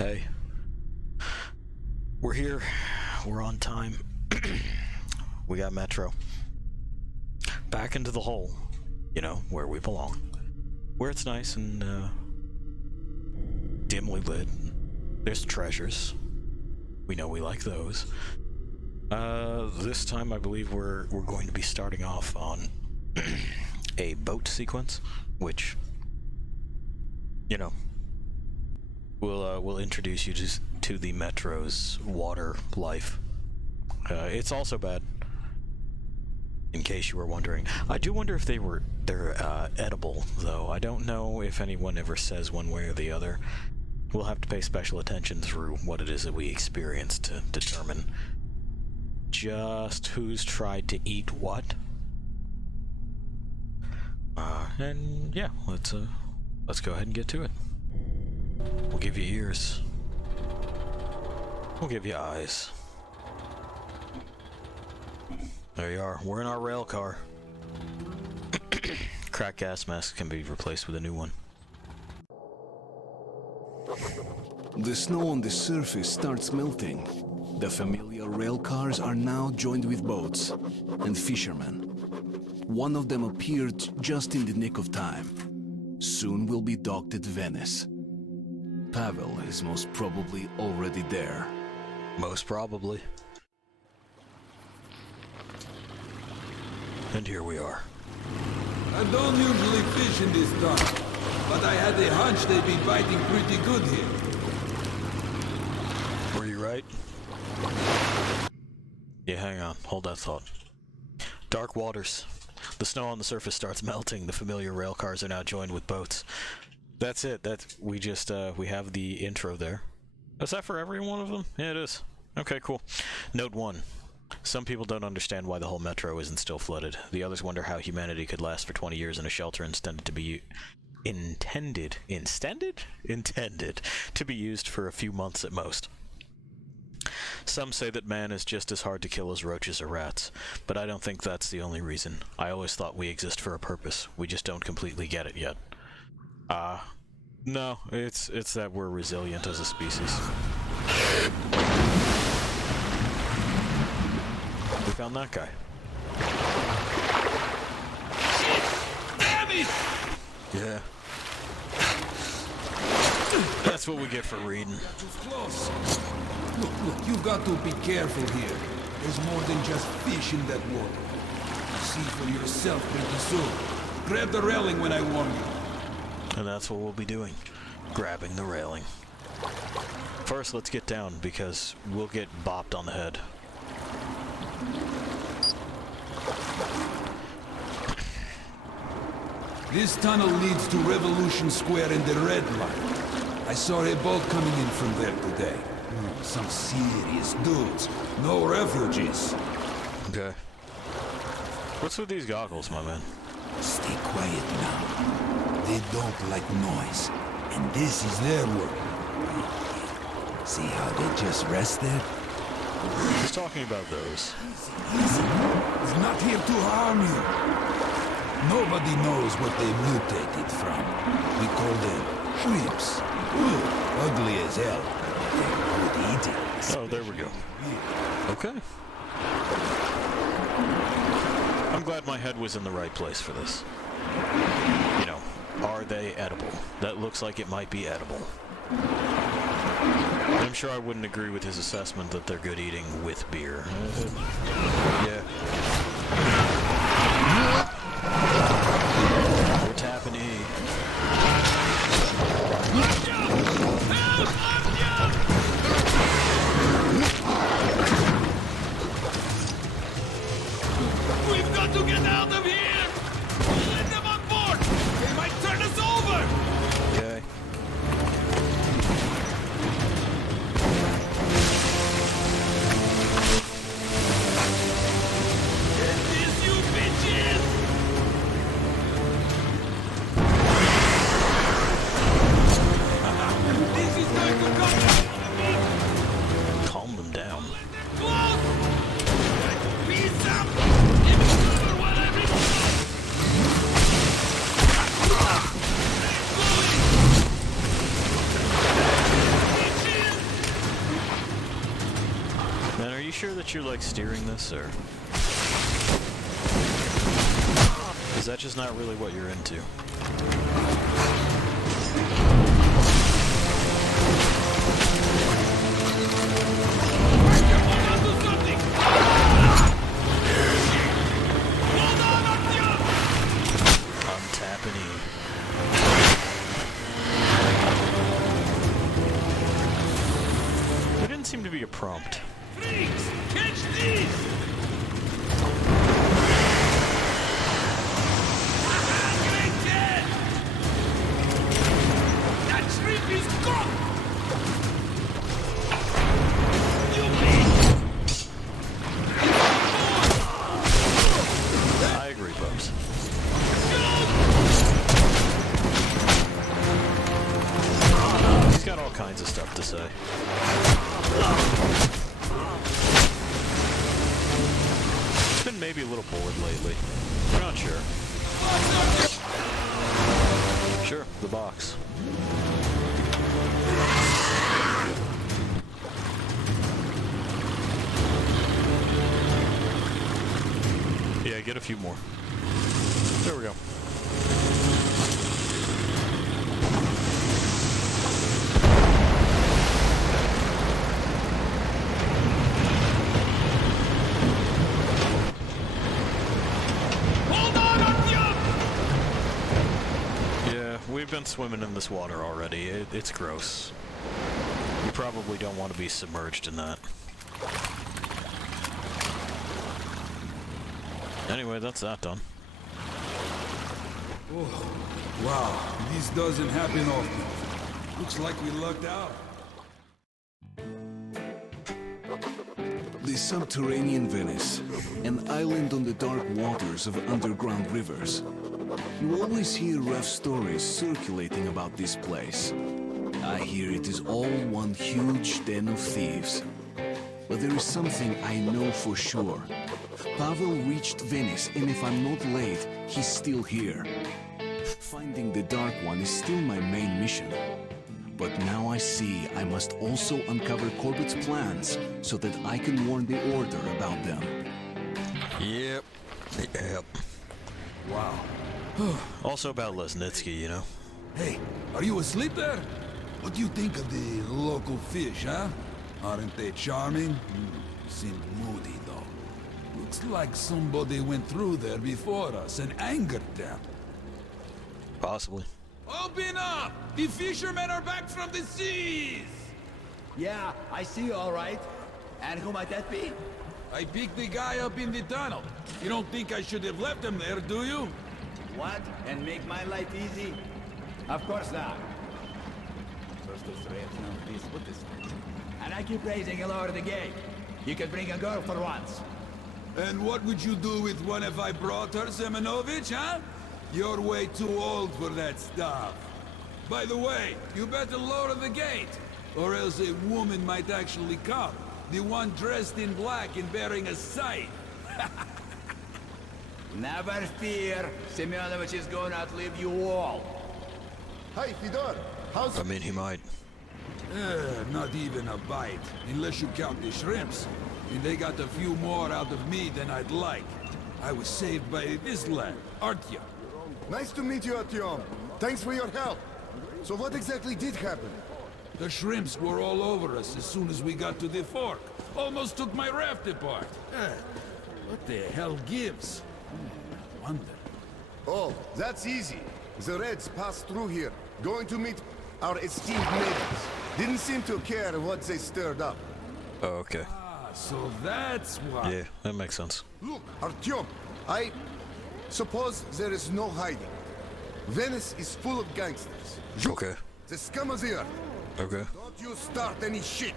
Hey, we're here. We're on time. We got Metro. Back into the hole. You know, where we belong. Where it's nice and dimly lit. There's treasures. We know we like those. This time I believe we're going to be starting off on a boat sequence, which, you know, we'll introduce you to the Metro's water life. It's also bad, in case you were wondering. I do wonder if they're edible, though. I don't know if anyone ever says one way or the other. We'll have to pay special attention through what it is that we experience to determine just who's tried to eat what. And yeah, let's go ahead and get to it. We'll give you ears. We'll give you eyes. There you are. We're in our rail car. Cracked gas mask can be replaced with a new one. The snow on the surface starts melting. The familiar rail cars are now joined with boats and fishermen. One of them appeared just in the nick of time. Soon we'll be docked at Venice. Pavel is most probably already there. Most probably. And here we are. I don't usually fish in this dock, but I had a hunch they'd be biting pretty good here. Were you right? Yeah, hang on. Hold that thought. Dark waters. The snow on the surface starts melting. The familiar rail cars are now joined with boats. That's it. We have the intro there. Is that for every one of them? Yeah, it is. Okay, cool. Note 1. Some people don't understand why the whole metro isn't still flooded. The others wonder how humanity could last for 20 years in a shelter intended to be used for a few months at most. Some say that man is just as hard to kill as roaches or rats, but I don't think that's the only reason. I always thought we exist for a purpose. We just don't completely get it yet. No, it's that we're resilient as a species. We found that guy. Damn it! Yeah. That's what we get for reading. Too close. Look, you've got to be careful here. There's more than just fish in that water. See for yourself pretty soon. Grab the railing when I warn you. And that's what we'll be doing. Grabbing the railing. First, let's get down, because we'll get bopped on the head. This tunnel leads to Revolution Square in the red line. I saw a boat coming in from there today. Some serious dudes. No refugees. Okay. What's with these goggles, my man? Stay quiet now. They don't like noise. And this is their work. See how they just rest there? He's talking about those. Easy. He's not here to harm you. Nobody knows what they mutated from. We call them shrimps. Ugly as hell. They're good eating. Oh, there we go. Okay. I'm glad my head was in the right place for this. You know, are they edible? That looks like it might be edible. I'm sure I wouldn't agree with his assessment that they're good eating with beer. Yeah. We're tapping E. We've got to get out of here! Let them on board! They might turn us over! Okay. you sure that you're like steering this, or is that just not really what you're into? Untapping E. There didn't seem to be a prompt. Freaks! Catch these! Great dead! That shrimp is gone! You I agree, Bubs. He's got all kinds of stuff to say. He's been maybe a little bored lately. We're not sure. Sure, the box. Yeah, get a few more. There we go. hold on, Artyom! Yeah, we've been swimming in this water already. It's gross. You probably don't want to be submerged in that. Anyway, that's that done. Wow, this doesn't happen often. Looks like we lucked out. The subterranean Venice, an island on the dark waters of underground rivers. You always hear rough stories circulating about this place. I hear it is all one huge den of thieves. But there is something I know for sure. Pavel reached Venice, and if I'm not late, he's still here. Finding the Dark One is still my main mission. But now I see I must also uncover Corbett's plans so that I can warn the Order about them. Yep. Yep. Wow. Also about Lesnitsky, you know. Hey, are you asleep there? What do you think of the local fish, huh? Aren't they charming? Seem moody, though. Looks like somebody went through there before us and angered them. Possibly. Open up! The fishermen are back from the seas! Yeah, I see you all right. And who might that be? I picked the guy up in the tunnel. You don't think I should have left him there, do you? What? And make my life easy? Of course not. And I keep raising you lower the gate. You can bring a girl for once. And what would you do with one if I brought her, Semenovich, huh? You're way too old for that stuff. By the way, you better lower the gate, or else a woman might actually come. The one dressed in black and bearing a scythe. Never fear. Semyonovich is going to outlive you all. Hi, Fedor. How's... I mean, he might. Not even a bite, unless you count the shrimps. And they got a few more out of me than I'd like. I was saved by this lad, Artyom. Nice to meet you, Artyom. Thanks for your help. So what exactly did happen? The shrimps were all over us as soon as we got to the fork. Almost took my raft apart. What the hell gives? I wonder. Oh, that's easy. The Reds passed through here, going to meet our esteemed neighbors. Didn't seem to care what they stirred up. Oh, okay. So that's why. Yeah, that makes sense. Look, Artyom, I suppose there is no hiding. Venice is full of gangsters. Okay. The scum of the earth. Okay. Don't you start any shit.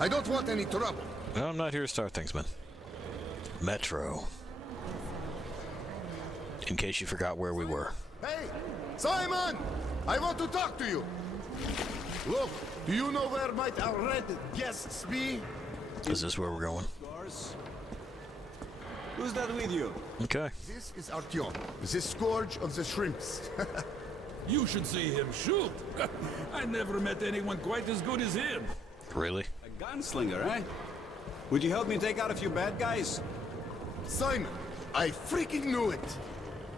I don't want any trouble. No, I'm not here to start things, man. Metro. In case you forgot where we were. Hey, Simon! I want to talk to you. Look, do you know where might our red guests be? Is this where we're going? Who's that with you? Okay. This is Artyom, the scourge of the shrimps. You should see him shoot. I never met anyone quite as good as him. Really? A gunslinger, eh? Would you help me take out a few bad guys? Simon, I freaking knew it.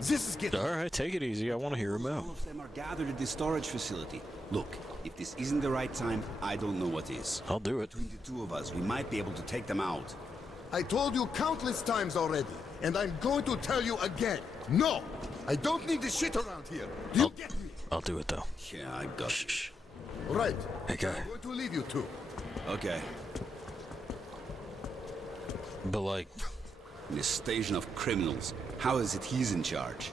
This is getting... All right, take it easy. I want to hear him out. All of them are gathered at the storage facility. Look, if this isn't the right time, I don't know what is. I'll do it. Between the two of us, we might be able to take them out. I told you countless times already, and I'm going to tell you again. No! I don't need this shit around here. Do you get me? I'll do it though. Yeah, I got it. Shh. Right. Hey, guy. I'm going to leave you two. Okay. But like, This station of criminals. How is it he's in charge?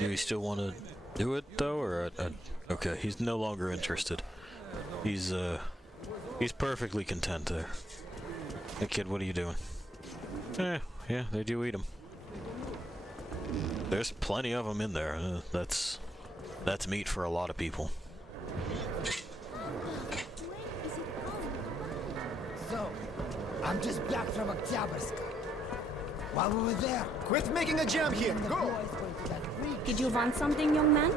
do you still want to do it though, or okay? He's no longer interested. He's perfectly content there. Hey kid, what are you doing? Yeah, they do eat them. There's plenty of them in there. That's meat for a lot of people. So, I'm just back from Oktyabrsk. While we were there, Quit making a jam here. the Go. boys went to that freak. Did you want something, young man?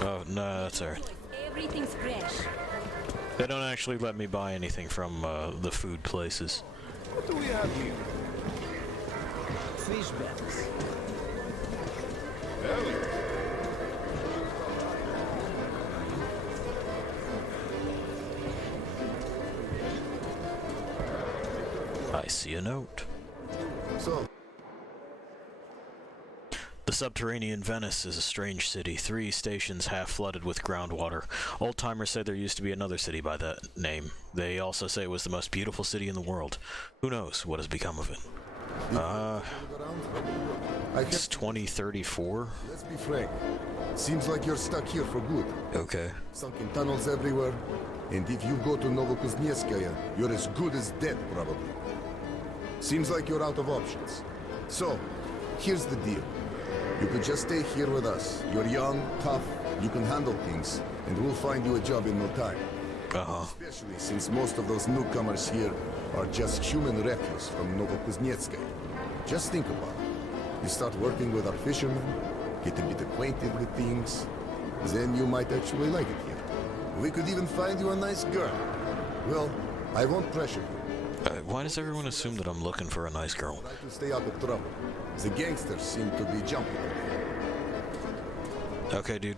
Oh no, that's alright. Everything's fresh. They don't actually let me buy anything from the food places. What do we have here? Fish bells. I see a note. So, The subterranean Venice is a strange city. 3 stations half flooded with groundwater. Old-timers say there used to be another city by that name. They also say it was the most beautiful city in the world. Who knows what has become of it? I It's have... 2034? Let's be frank. Seems like you're stuck here for good. Okay. Sunken tunnels everywhere. And if you go to Novokuznetskaya, you're as good as dead, probably. Seems like you're out of options. So, here's the deal. You could just stay here with us. You're young, tough, you can handle things, and we'll find you a job in no time. Uh-huh. Especially since most of those newcomers here are just human refuse from Novokuznetskaya. Just think about it. You start working with our fishermen, get a bit acquainted with things, then you might actually like it here. We could even find you a nice girl. Well, I won't pressure you. Why does everyone assume that I'm looking for a nice girl? Try to stay out of trouble. The gangsters seem to be jumping. Okay, dude.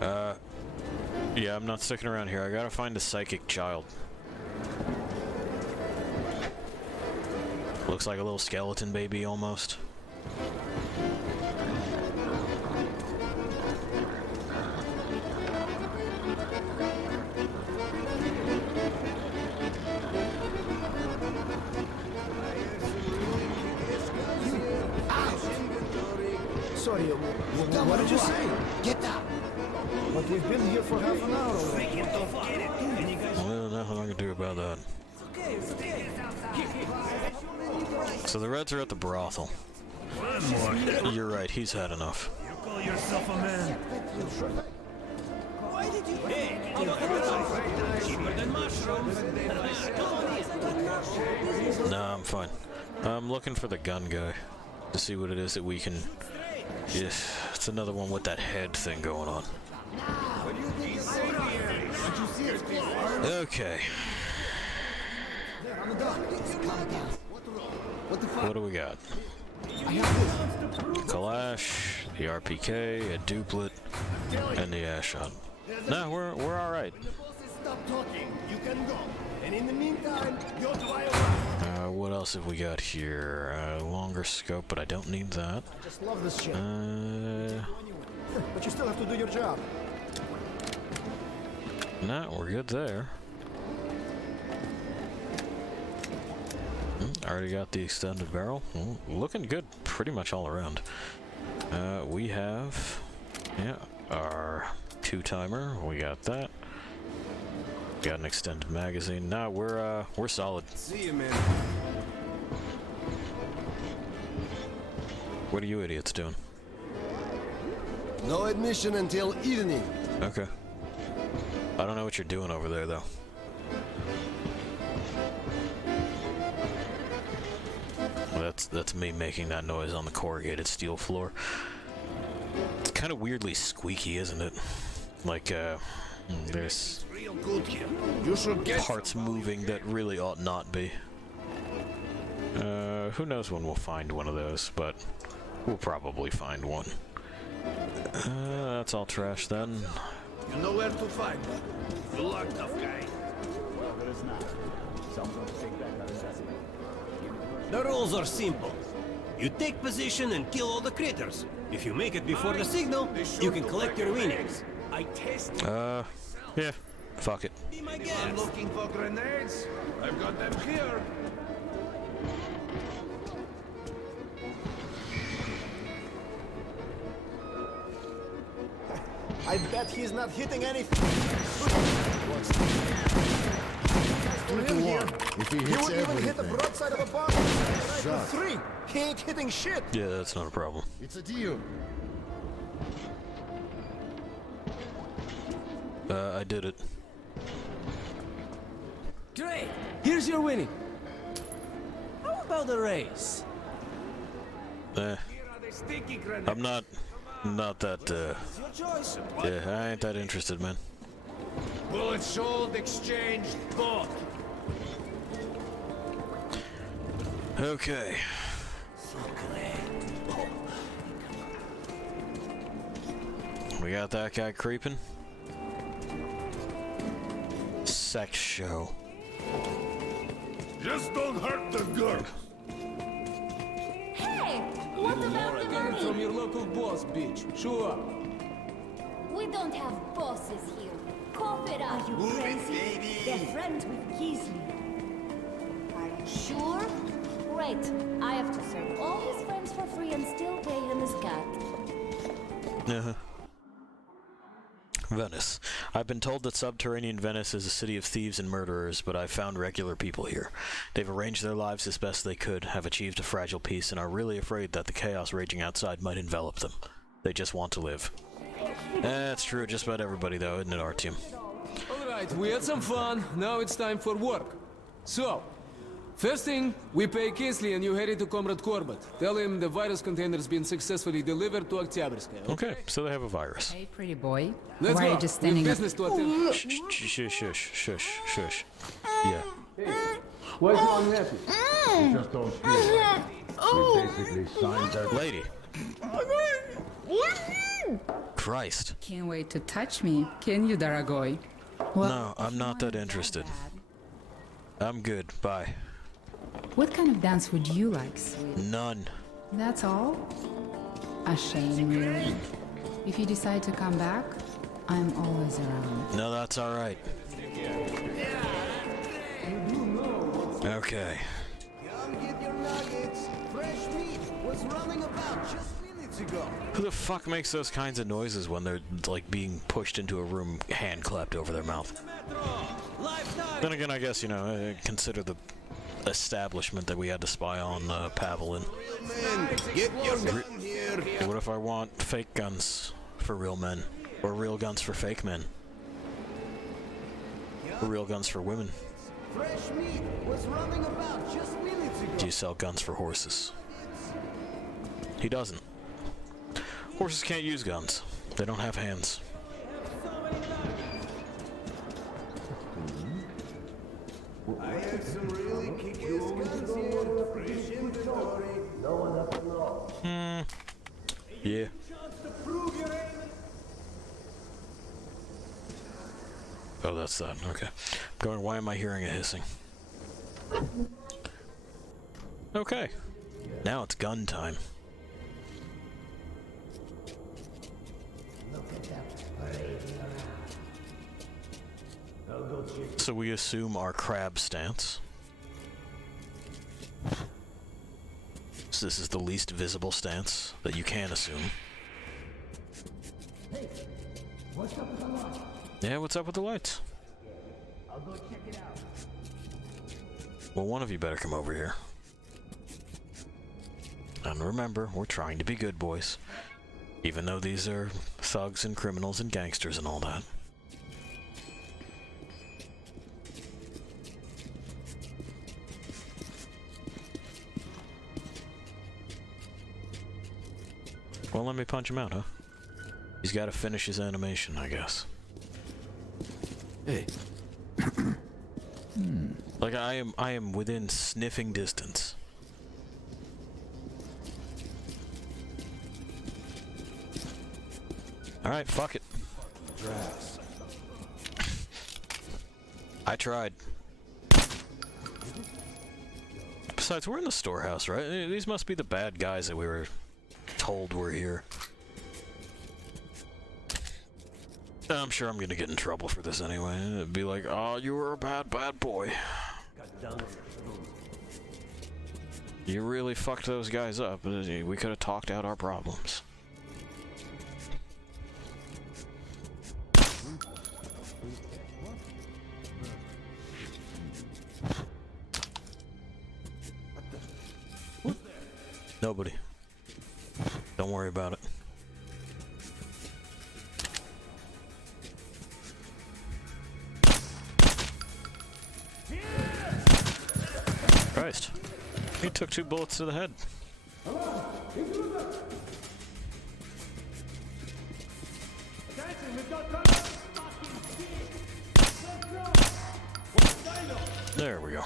Yeah, I'm not sticking around here. I gotta find a psychic child. Looks like a little skeleton baby almost. Sorry, what did you say? Get out! But we've been here for half an hour already. Well, nothing I can do about that. So the Reds are at the brothel. You're right, he's had enough. You call yourself a man? Nah, I'm fine. I'm looking for the gun guy to see what it is that we can... Yes, it's another one with that head thing going on. Okay. What do we got? Kalash, the RPK, a duplet, and the ash shot. No, we're all right. Stop talking. You can go. And in the meantime, you'll try What else have we got here? Longer scope, but I don't need that. I just love this shit. But you still have to do your job. No, we're good there. Already got the extended barrel. Looking good pretty much all around. We have, yeah, our 2-timer. We got that. Got an extended magazine. No, we're solid. See you, man. What are you idiots doing? No admission until evening. Okay. I don't know what you're doing over there, though. Well, that's me making that noise on the corrugated steel floor. It's kind of weirdly squeaky, isn't it? Like, there's feel good here. You should get parts moving that really ought not be. Who knows when we'll find one of those, but we'll probably find one. That's all trash then. You know where to find me. You luck, tough guy. The rules are simple. You take position and kill all the critters. If you make it before the signal, you can collect your winnings. I test. Yeah. Fuck it. Be my I'm guest. looking for grenades. I've got them here. I bet he's not hitting anything. If he He hits wouldn't even hit the everything, broadside of a bomb. Right for 3. He ain't hitting shit. Yeah, that's not a problem. it's a deal. I did it. Great. Here's your winning. How about the race? I'm not that, It's your choice. yeah, I ain't that interested, man. Bullets sold, exchanged, bought. Okay. We got that guy creeping. Sex show. Just don't hurt the girl. Hey! What about the money? From your local boss, bitch. Show up. We don't have bosses here. Cough it up. Are you crazy? They're friends with Gizli. Are you sure? Great. I have to serve all his friends for free and still pay him his cut. Uh-huh. Venice. I've been told that subterranean Venice is a city of thieves and murderers, but I've found regular people here. They've arranged their lives as best they could, have achieved a fragile peace, and are really afraid that the chaos raging outside might envelop them. They just want to live. That's true just about everybody, though, isn't it, Artyom? Alright, we had some fun. Now it's time for work. So, first thing, we pay Kinsley and you head to Comrade Corbett. Tell him the virus container's been successfully delivered to Oktyabrskaya. Okay, so they have a virus. Hey, pretty boy. Let's Why go. are you just We have standing up? business to attend. Shush, shush, shush, shush. Yeah. Why is you unhappy? Just don't feel We basically signed our... Lady. Christ. Can't wait to touch me, can you, Daragoy? Well, No, I'm not that interested. I'm good. Bye. what kind of dance would you like, sweet? None. That's all? A shame, really. If you decide to come back, I'm always around. No, that's all right. Okay. Come get your nuggets. Fresh meat was running about just minutes ago. Who the fuck makes those kinds of noises when they're, like, being pushed into a room, hand clapped over their mouth? Then again, I guess, you know, consider the establishment that we had to spy on Pavel in. Get your gun here. What if I want fake guns for real men? Or real guns for fake men? Or real guns for women? Fresh meat was running about just minutes ago. Do you sell guns for horses? He doesn't. Horses can't use guns. They don't have hands. I have some really kick-ass guns here. Fresh inventory. No one has to know. Yeah. Oh, that's that. Okay. Going, why am I hearing a hissing? Okay. Now it's gun time. So we assume our crab stance. So this is the least visible stance that you can assume. Yeah, what's up with the lights? I'll go check it out. Well, one of you better come over here. And remember, we're trying to be good boys. Even though these are thugs and criminals and gangsters and all that. Well, let me punch him out, huh? He's got to finish his animation, I guess. Hey. Like I am within sniffing distance. All right, fuck it. I tried. Besides, we're in the storehouse, right? These must be the bad guys that we were told were here. I'm sure I'm gonna get in trouble for this anyway. It'd be like, oh, you were a bad boy. You really fucked those guys up. We could have talked out our problems. Nobody. Don't worry about it. Christ. He took 2 bullets to the head. There we go.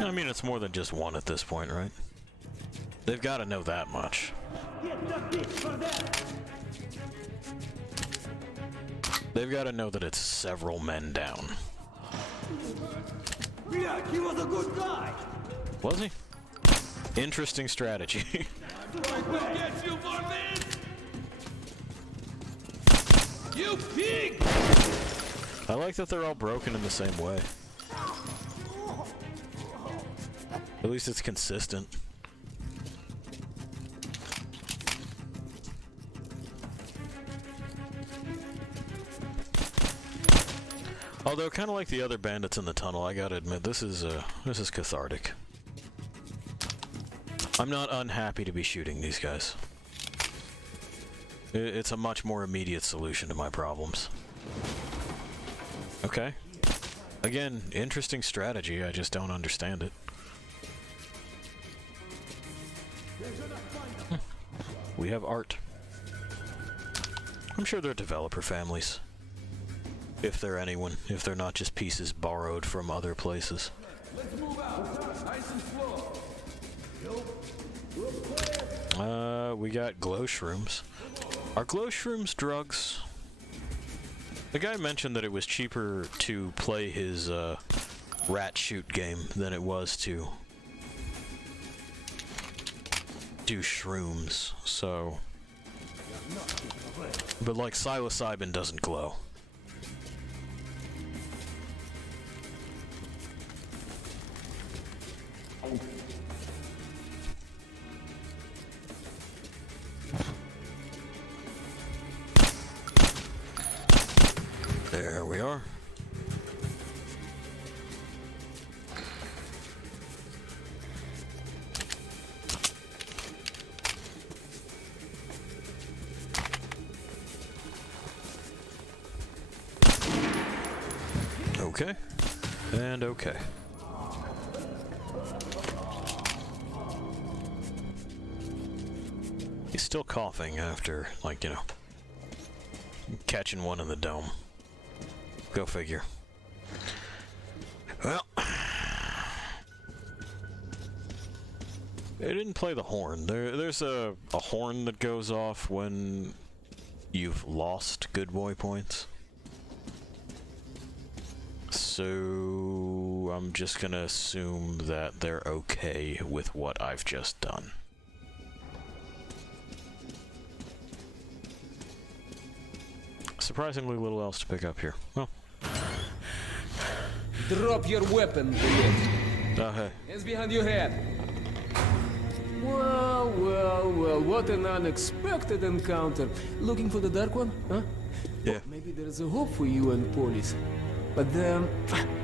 I mean, it's more than just one at this point, right? They've got to know that much. They've got to know that it's several men down. He was a good guy. Was he? Interesting strategy. You pig! I like that they're all broken in the same way. At least it's consistent. Although, kind of like the other bandits in the tunnel, I gotta admit, this is cathartic. I'm not unhappy to be shooting these guys. It's a much more immediate solution to my problems. Okay. Again, interesting strategy, I just don't understand it. We have art. I'm sure they're developer families. If they're anyone, if they're not just pieces borrowed from other places. Let's move out. Nice and slow. We got glow shrooms. Are glow shrooms drugs? The guy mentioned that it was cheaper to play his rat shoot game than it was to do shrooms, so... But like psilocybin doesn't glow. There we are. Okay. And okay. He's still coughing after, like, you know, catching one in the dome. Go figure. Well, it didn't play the horn. There's a horn that goes off when you've lost good boy points. So I'm just gonna assume that they're okay with what I've just done. Surprisingly little else to pick up here. Well. Drop your weapon, bullet. Oh, hey. Hands behind your head. Well, well, well, what an unexpected encounter. Looking for the Dark One, huh? Yeah. Well, maybe there's a hope for you and Polis. But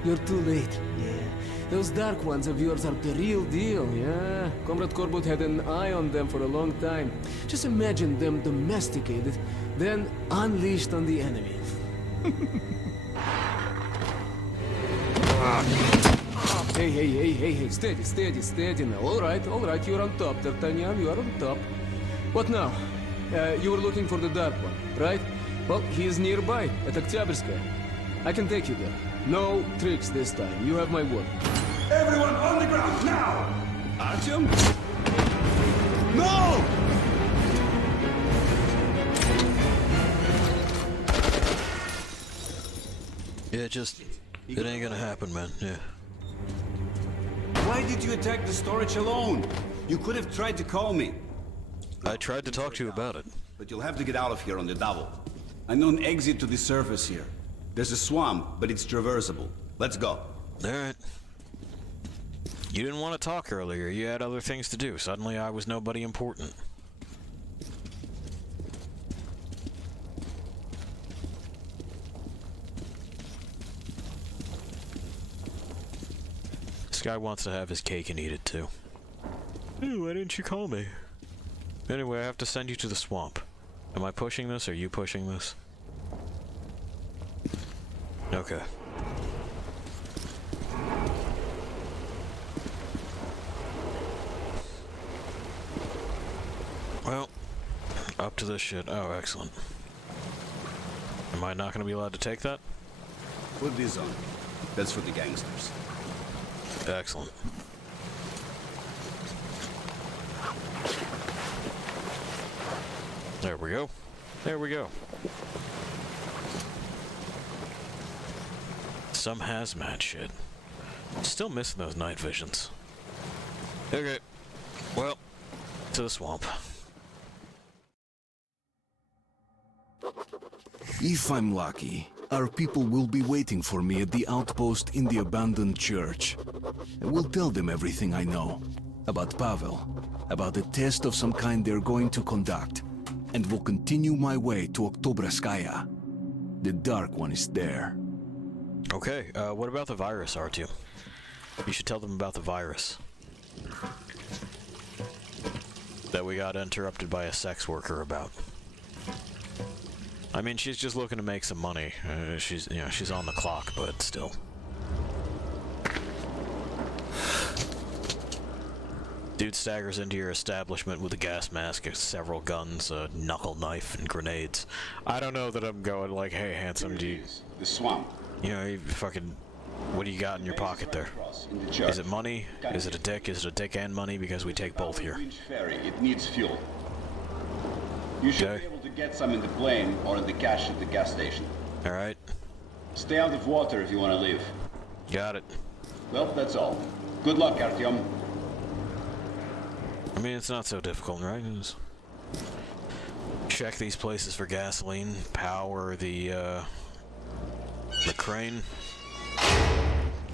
you're too late. Yeah. Those Dark Ones of yours are the real deal, yeah? Comrade Corbett had an eye on them for a long time. Just imagine them domesticated, then unleashed on the enemy. Hey, steady now. All right, you're on top, D'Artagnan, you are on top. What now? You were looking for the Dark One, right? Well, he is nearby, at Oktyabrskaya. I can take you there. No tricks this time, you have my word. Everyone on the ground, now! Artyom? No! Yeah, it ain't gonna happen, man. Yeah. Why did you attack the storage alone? You could have tried to call me. I tried to talk to you about it. But you'll have to get out of here on the double. I know an exit to the surface here. There's a swamp, but it's traversable. Let's go. Alright. You didn't want to talk earlier. You had other things to do. Suddenly I was nobody important. This guy wants to have his cake and eat it too. Hey, why didn't you call me? Anyway, I have to send you to the swamp. Am I pushing this? Or are you pushing this? Okay. Well, up to this shit. Oh, excellent. Am I not going to be allowed to take that? Put this on. That's for the gangsters. Excellent. There we go. There we go. Some hazmat shit. Still missing those night visions. Okay. Well, to the swamp. If I'm lucky, our people will be waiting for me at the outpost in the abandoned church. I will tell them everything I know. About Pavel, about a test of some kind they're going to conduct, and will continue my way to Oktyabrskaya. The Dark One is there. Okay, what about the virus, Artyom? You should tell them about the virus. That we got interrupted by a sex worker about. I mean, she's just looking to make some money. She's on the clock, but still. Dude staggers into your establishment with a gas mask, several guns, a knuckle knife, and grenades. I don't know that I'm going like, hey, handsome, do you... The swamp. You know, you fucking... What do you got in your pocket there? Is it money? Is it a dick? Is it a dick and money? Because we take both here. Ferry. It needs fuel. You should be able to get some in the plane or in the cache at the gas station. Alright. Stay out of water if you want to leave. Got it. Well, that's all. Good luck, Artyom. I mean, it's not so difficult, right? Just check these places for gasoline, power the crane,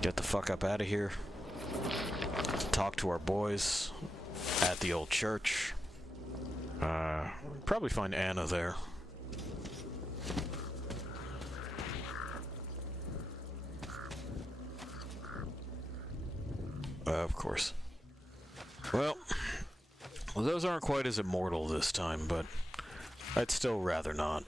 get the fuck up out of here, talk to our boys at the old church, probably find Anna there. Of course. Well, those aren't quite as immortal this time, but I'd still rather not.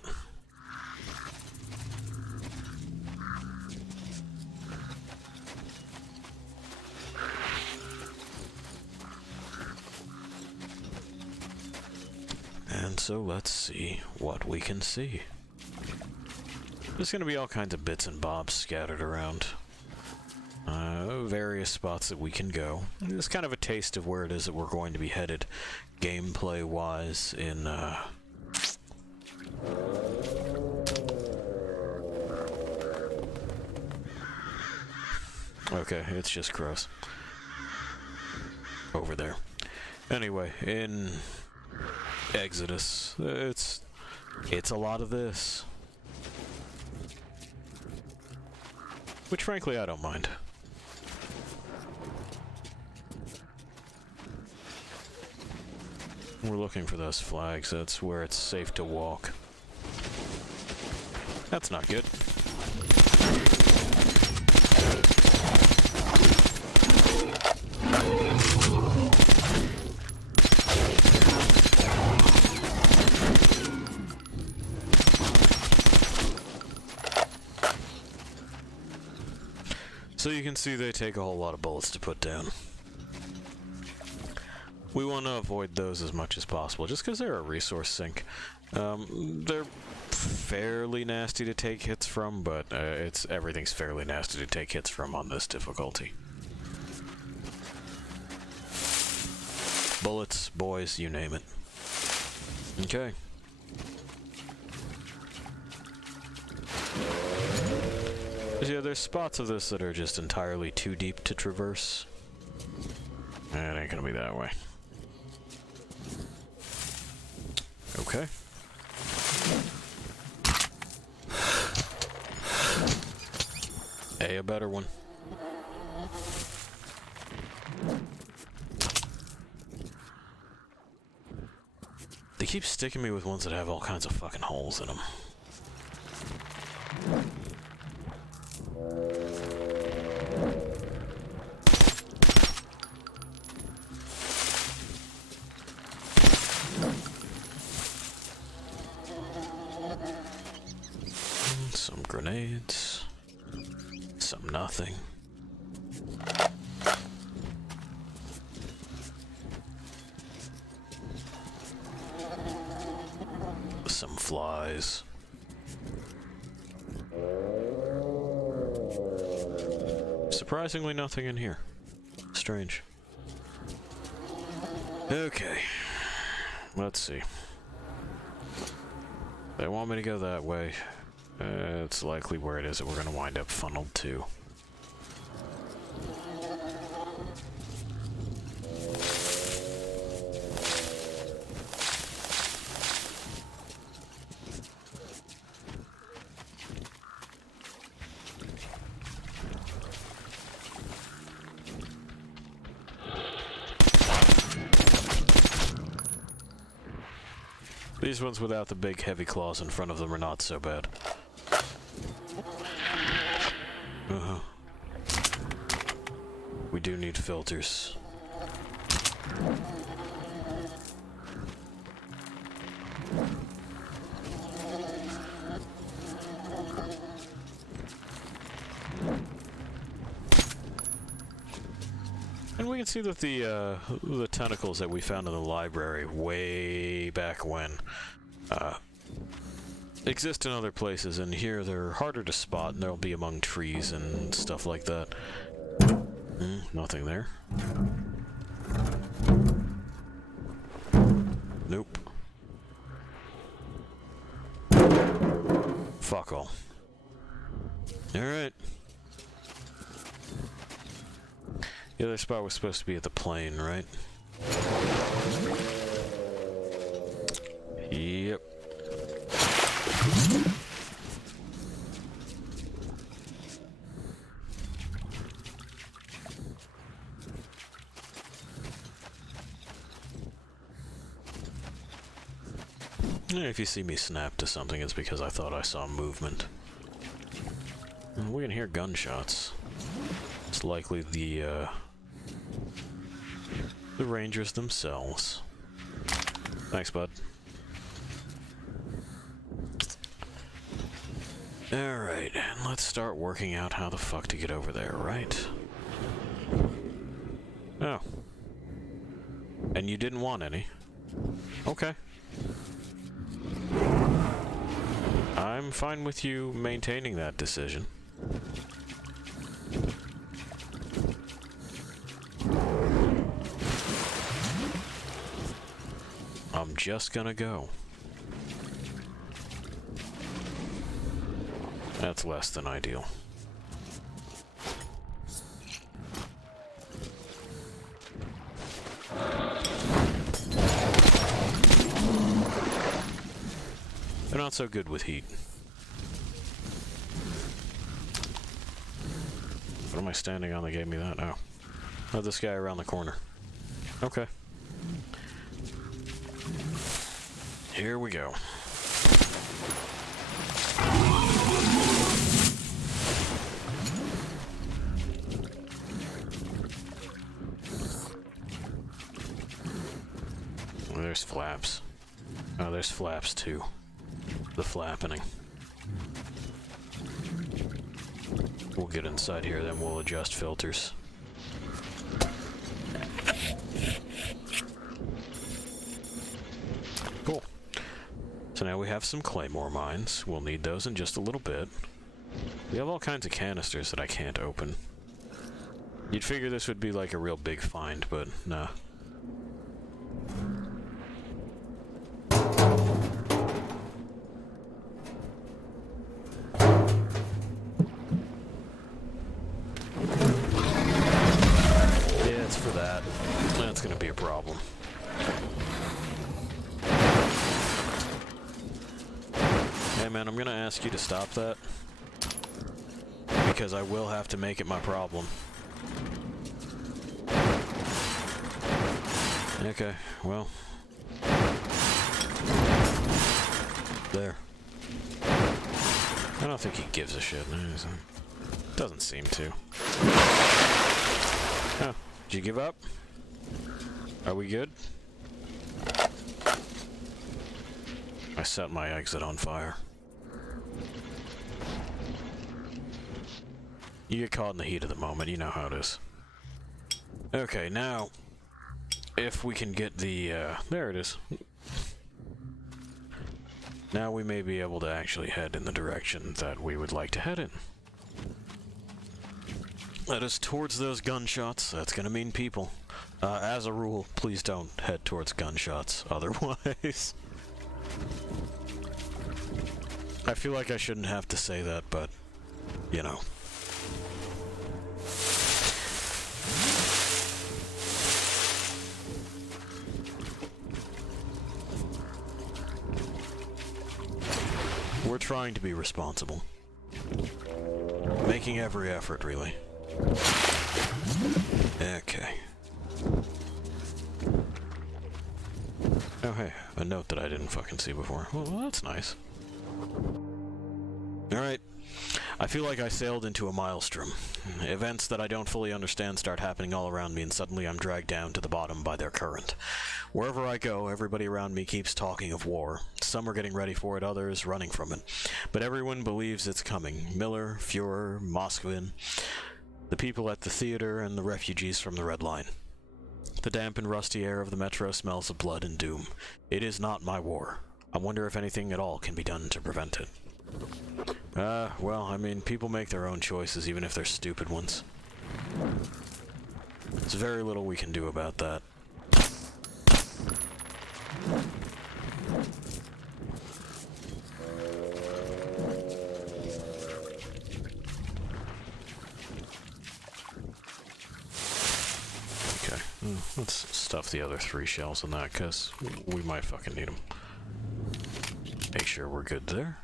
And so let's see what we can see. There's going to be all kinds of bits and bobs scattered around. Various spots that we can go. It's kind of a taste of where it is that we're going to be headed gameplay-wise in, Okay, it's just gross. Over there. Anyway, in Exodus, it's a lot of this. Which, frankly, I don't mind. We're looking for those flags. That's where it's safe to walk. That's not good. So you can can see, they take a whole lot of bullets to put down. We want to avoid those as much as possible, just because they're a resource sink. They're fairly nasty to take hits from, but everything's fairly nasty to take hits from on this difficulty. Bullets, boys, you name it. Okay. Yeah, there's spots of this that are just entirely too deep to traverse. It ain't gonna be that way. Okay. A better one. They keep sticking me with ones that have all kinds of fucking holes in them. Some grenades. Some nothing. Some flies. Surprisingly, nothing in here. Strange. Okay. Let's see. They want me to go that way. It's likely where it is that we're going to wind up funneled to. These ones without the big heavy claws in front of them are not so bad. We do need filters. And we can see that the tentacles that we found in the library way back when exist in other places, and here they're harder to spot, and they'll be among trees and stuff like that. Nothing there. Nope. Fuck all. Alright. The other spot was supposed to be at the plane, right? Yep. If you see me snap to something, it's because I thought I saw movement. We can hear gunshots. It's likely the Rangers themselves. Thanks, bud. Alright, and let's start working out how the fuck to get over there, right? Oh. And you didn't want any? Okay. I'm fine with you maintaining that decision. I'm just gonna go. That's less than ideal. They're not so good with heat. What am I standing on that gave me that? Oh, this guy around the corner. Okay. Here we go. There's flaps. Oh, there's flaps too. The flappening. we'll get inside here, then we'll adjust filters. Cool. So now we have some claymore mines. We'll need those in just a little bit. We have all kinds of canisters that I can't open. You'd figure this would be like a real big find, but nah. Yeah, it's for that. That's gonna be a problem. Hey man, I'm gonna ask you to stop that. Because I will have to make it my problem. Okay, well. There. I don't think he gives a shit. Doesn't seem to. Oh, did you give up? Are we good? I set my exit on fire. You get caught in the heat of the moment, you know how it is. Okay, now, if we can get the, there it is. Now we may be able to actually head in the direction that we would like to head in. That is towards those gunshots. That's gonna mean people. As a rule, please don't head towards gunshots, otherwise. I feel like I shouldn't have to say that, but, you know. We're trying to be responsible. Making every effort, really. Okay. Oh hey, a note that I didn't fucking see before. Well, that's nice. Alright. I feel like I sailed into a maelstrom. Events that I don't fully understand start happening all around me, and suddenly I'm dragged down to the bottom by their current. Wherever I go, everybody around me keeps talking of war. Some are getting ready for it, others running from it. But everyone believes it's coming. Miller, Fuhrer, Moskvin, the people at the theater, and the refugees from the Red Line. The damp and rusty air of the metro smells of blood and doom. It is not my war. I wonder if anything at all can be done to prevent it. Well, I mean, people make their own choices, even if they're stupid ones. There's very little we can do about that. Okay, let's stuff the other 3 shells in that, because we might fucking need them. Make sure we're good there.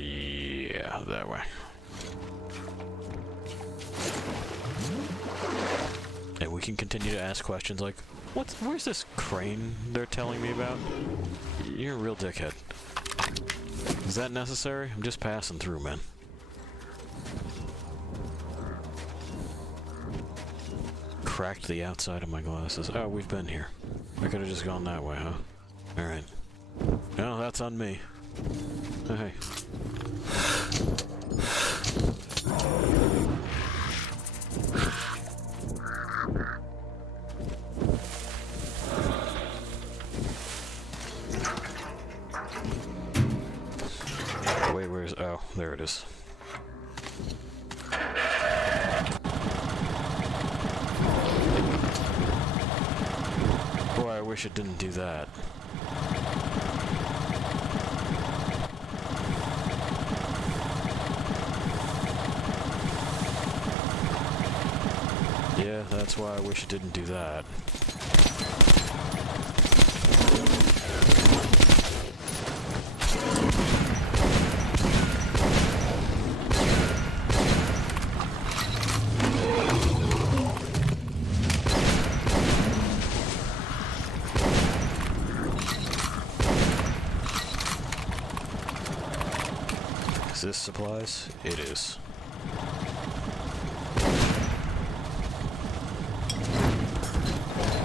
Yeah, that way. And we can continue to ask questions like, where's this crane they're telling me about? You're a real dickhead. Is that necessary? I'm just passing through, man. Cracked the outside of my glasses. Oh, we've been here. I could have just gone that way, huh? Alright. No, that's on me. Oh, hey. Wait, where's... Oh, there it is. Boy, I wish it didn't do that. Yeah, that's why I wish it didn't do that. Is this supplies? It is.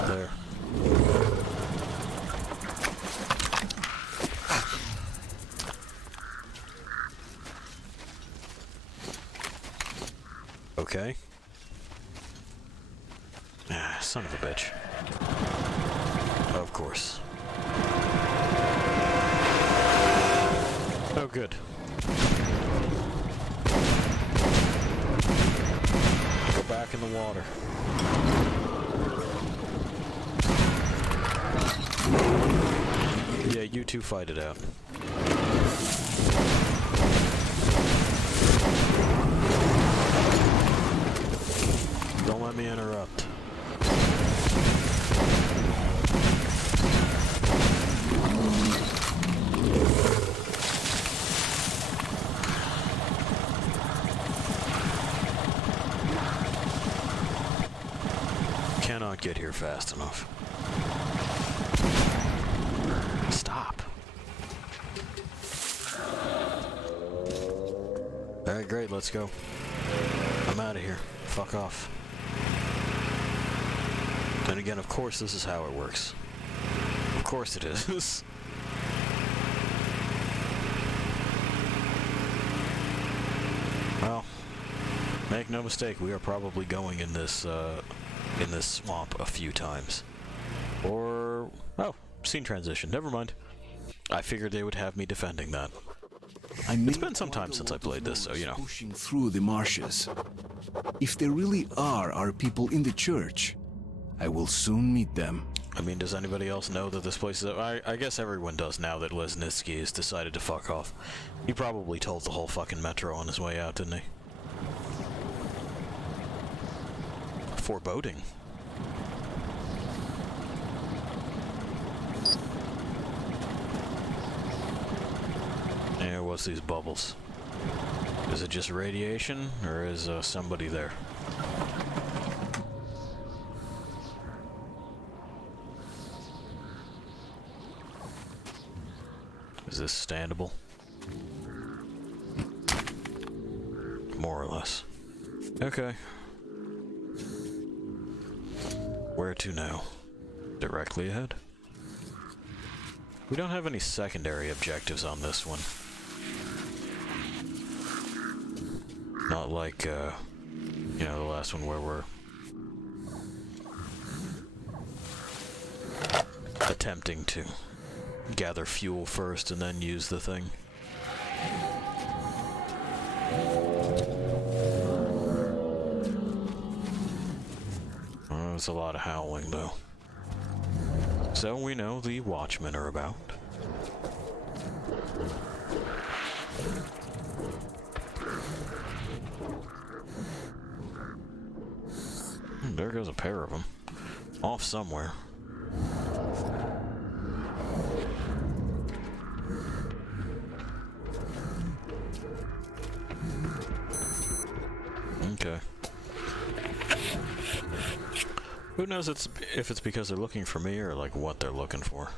There. Okay. Ah, son of a bitch. Of course. Oh, good. Go back in the water. Yeah, you two fight it out. Don't let me interrupt. Cannot get here fast enough. Stop. Alright, great, let's go. I'm out of here. Fuck off. Then again, of course this is how it works. Of course it is. Well, make no mistake, we are probably going in this swamp a few times. Or... oh, scene transition. Never mind. I figured they would have me defending that. It's been some time since I played this, so you know. Pushing through the marshes. If there really are our people in the church, I will soon meet them. I mean, does anybody else know that this place is... I guess everyone does now that Lesnitsky has decided to fuck off. He probably told the whole fucking metro on his way out, didn't he? Foreboding. Yeah, what's these bubbles? Is it just radiation, or is somebody there? Is this standable? More or less. Okay. Where to now? Directly ahead? We don't have any secondary objectives on this one. Not like, you know, the last one where we're attempting to gather fuel first and then use the thing. There's a lot of howling, though. So we know the Watchmen are about. There goes a pair of them. Off somewhere. Okay. Who knows if it's because they're looking for me or like what they're looking for.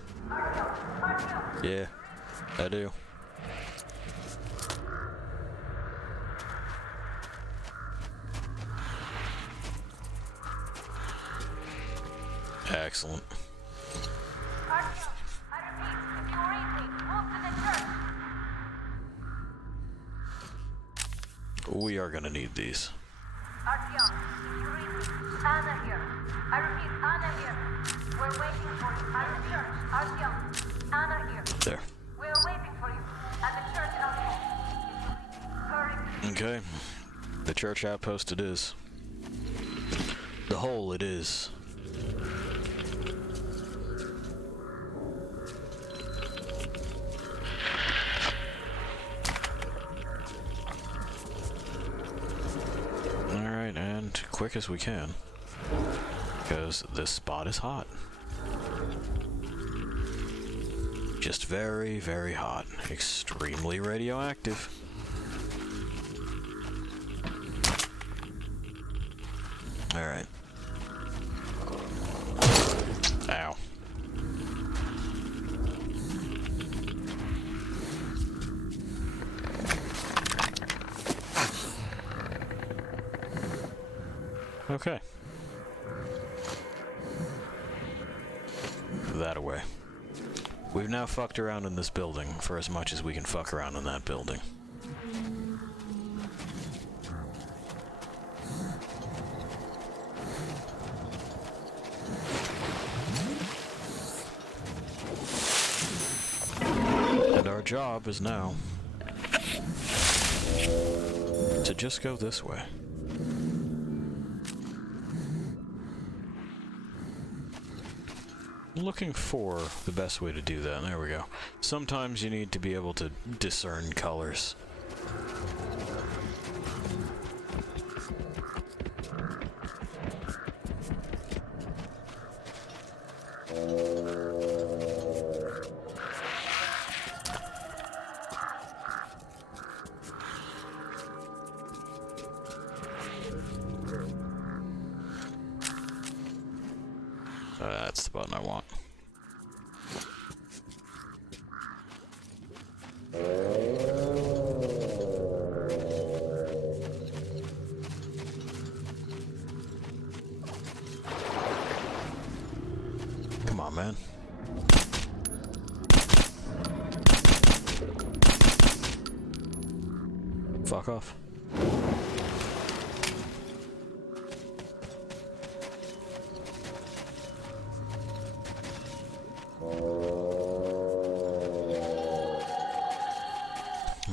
Yeah, I do. Excellent. We are gonna need these. Anna here. I repeat, Anna here. We're waiting for you at the church. Artyom. Anna here. There. We're waiting for you at the church outpost. Hurry. Okay. The church outpost it is. The hole it is. Alright, and quick as we can. Because this spot is hot. Just very, very hot. Extremely radioactive. Alright. Ow. Okay. That away. We've now fucked around in this building for as much as we can fuck around in that building. job is now to just go this way. Looking for the best way to do that. There we go. Sometimes you need to be able to discern colors. That's the button I want. Come on, man. Fuck off.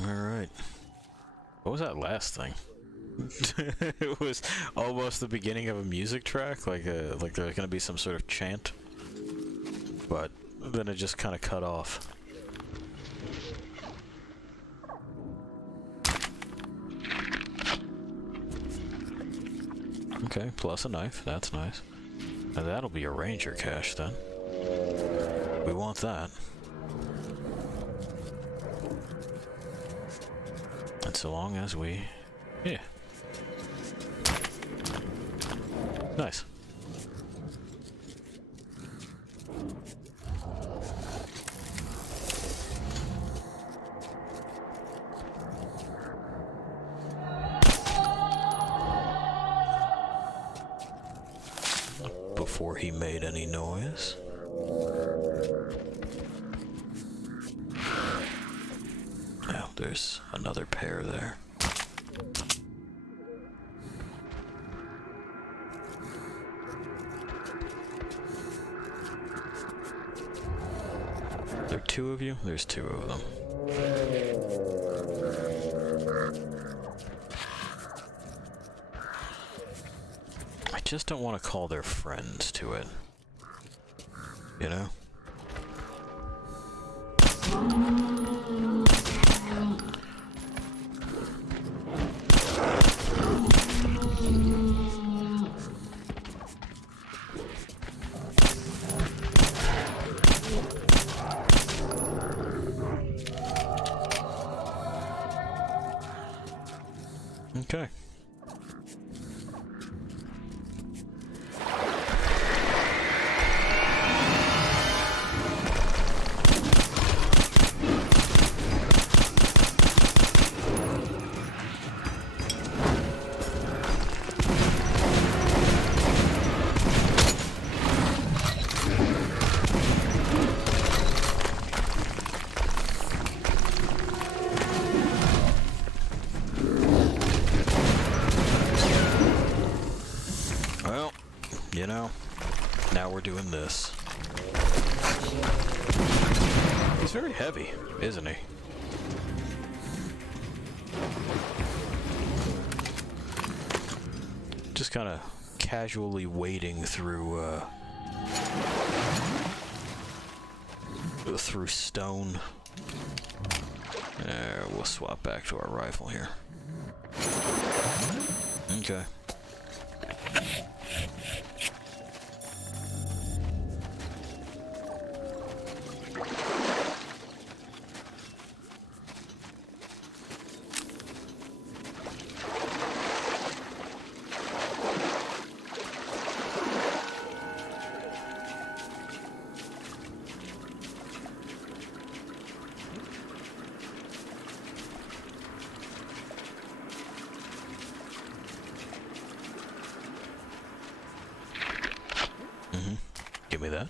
Alright. What was that last thing? It was almost the beginning of a music track, like there's gonna be some sort of chant. But then it just kind of cut off. Okay, plus a knife, that's nice. Now that'll be a ranger cache then. We want that. And so long as we... yeah. Nice. Before he made any noise. Oh, there's another pair there. There are two of you? There's two of them. I just don't want to call their friends to it. You know? Okay. You know, now we're doing this. He's very heavy, isn't he? Just kind of casually wading through, through stone. We'll swap back to our rifle here. Okay. Give me that.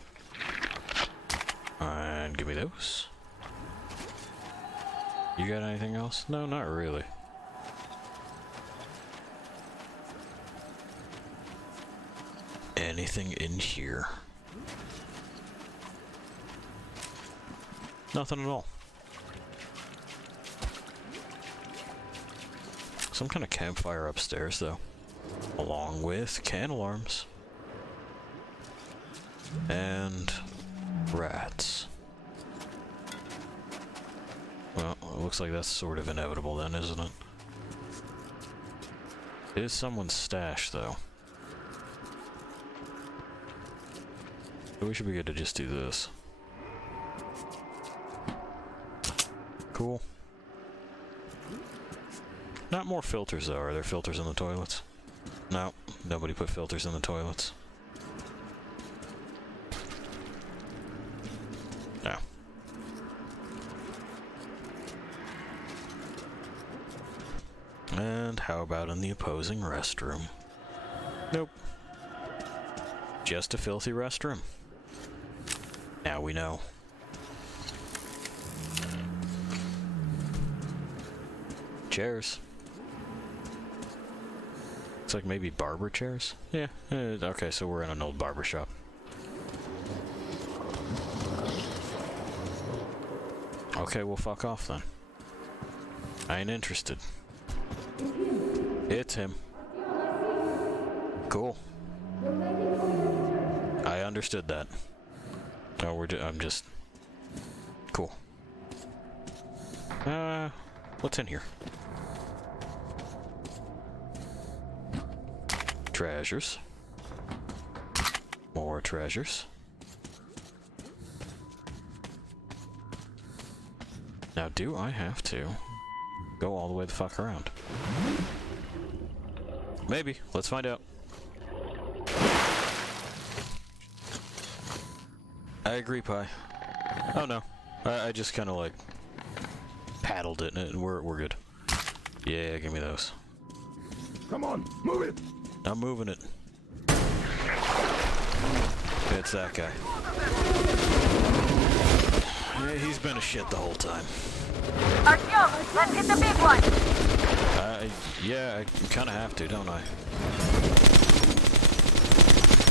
And give me those. You got anything else? No, not really. Anything in here? Nothing at all. some kind of campfire upstairs, though. Along with can alarms. And rats. Well, it looks like that's sort of inevitable then, isn't it? It is someone's stash, though. So we should be good to just do this. Cool. Not more filters, though. Are there filters in the toilets? No, nobody put filters in the toilets. No. And how about in the opposing restroom? Nope. Just a filthy restroom. Now we know. Chairs. Looks like maybe barber chairs? Yeah, okay, so we're in an old barber shop. Okay, well fuck off then. I ain't interested. It's him. Cool. I understood that. No, I'm just... Cool. What's in here? Treasures. More treasures. Now, do I have to go all the way the fuck around? Maybe. Let's find out. I agree, Pi. Oh no. I just kind of like paddled it and we're good. Yeah, give me those. Come on, move it! I'm moving it. It's that guy. Yeah, he's been a shit the whole time. Artyom, let's hit the big one! Yeah, I kind of have to, don't I?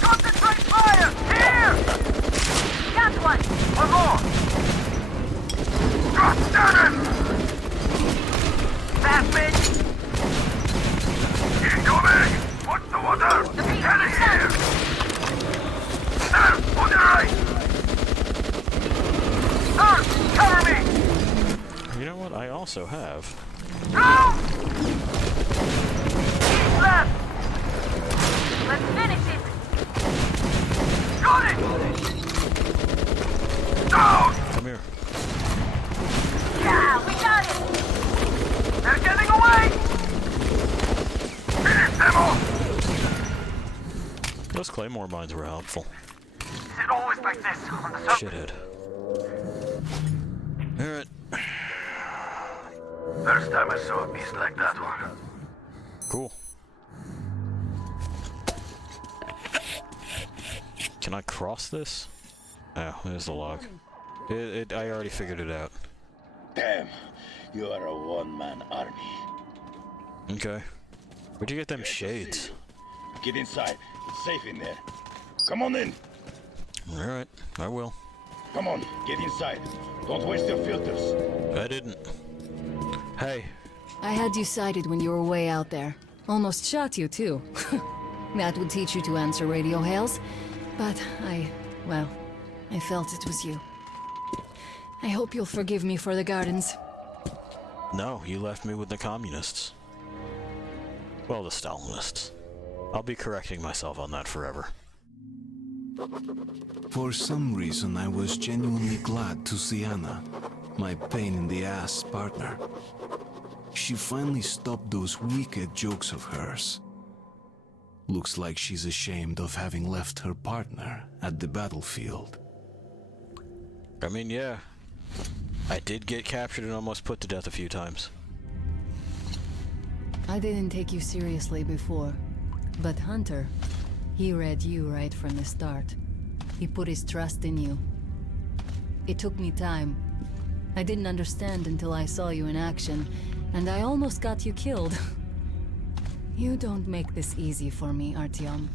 Concentrate fire! Here! Got one! One more! God damn it! Fast, bitch! Incoming! What's the water? The beat! Get in here! Sir, on the right! Sir, cover me! You know what? I also have. Go! East left! Let's finish it! Got it! Down! Come here. Yeah, we got it! They're getting away! Finish them off! Those claymore mines were helpful. Is it always like this on the surface? Shithead. Alright. First time I saw a beast like that one. Cool. Can I cross this? Oh, there's the log. I already figured it out. Damn, you are a one-man army. Okay. Where'd you get them shades? Get inside. It's safe in there. Come on in. Alright, I will. Come on, get inside. Don't waste your filters. I didn't. Hey. I had you sighted when you were way out there. Almost shot you, too. That would teach you to answer radio hails. But I felt it was you. I hope you'll forgive me for the gardens. No, you left me with the communists. Well, the Stalinists. I'll be correcting myself on that forever. For some reason, I was genuinely glad to see Anna, my pain-in-the-ass partner. She finally stopped those wicked jokes of hers. Looks like she's ashamed of having left her partner at the battlefield. I mean, yeah. I did get captured and almost put to death a few times. I didn't take you seriously before. But Hunter, he read you right from the start. He put his trust in you. It took me time. I didn't understand until I saw you in action, and I almost got you killed. You don't make this easy for me, Artyom.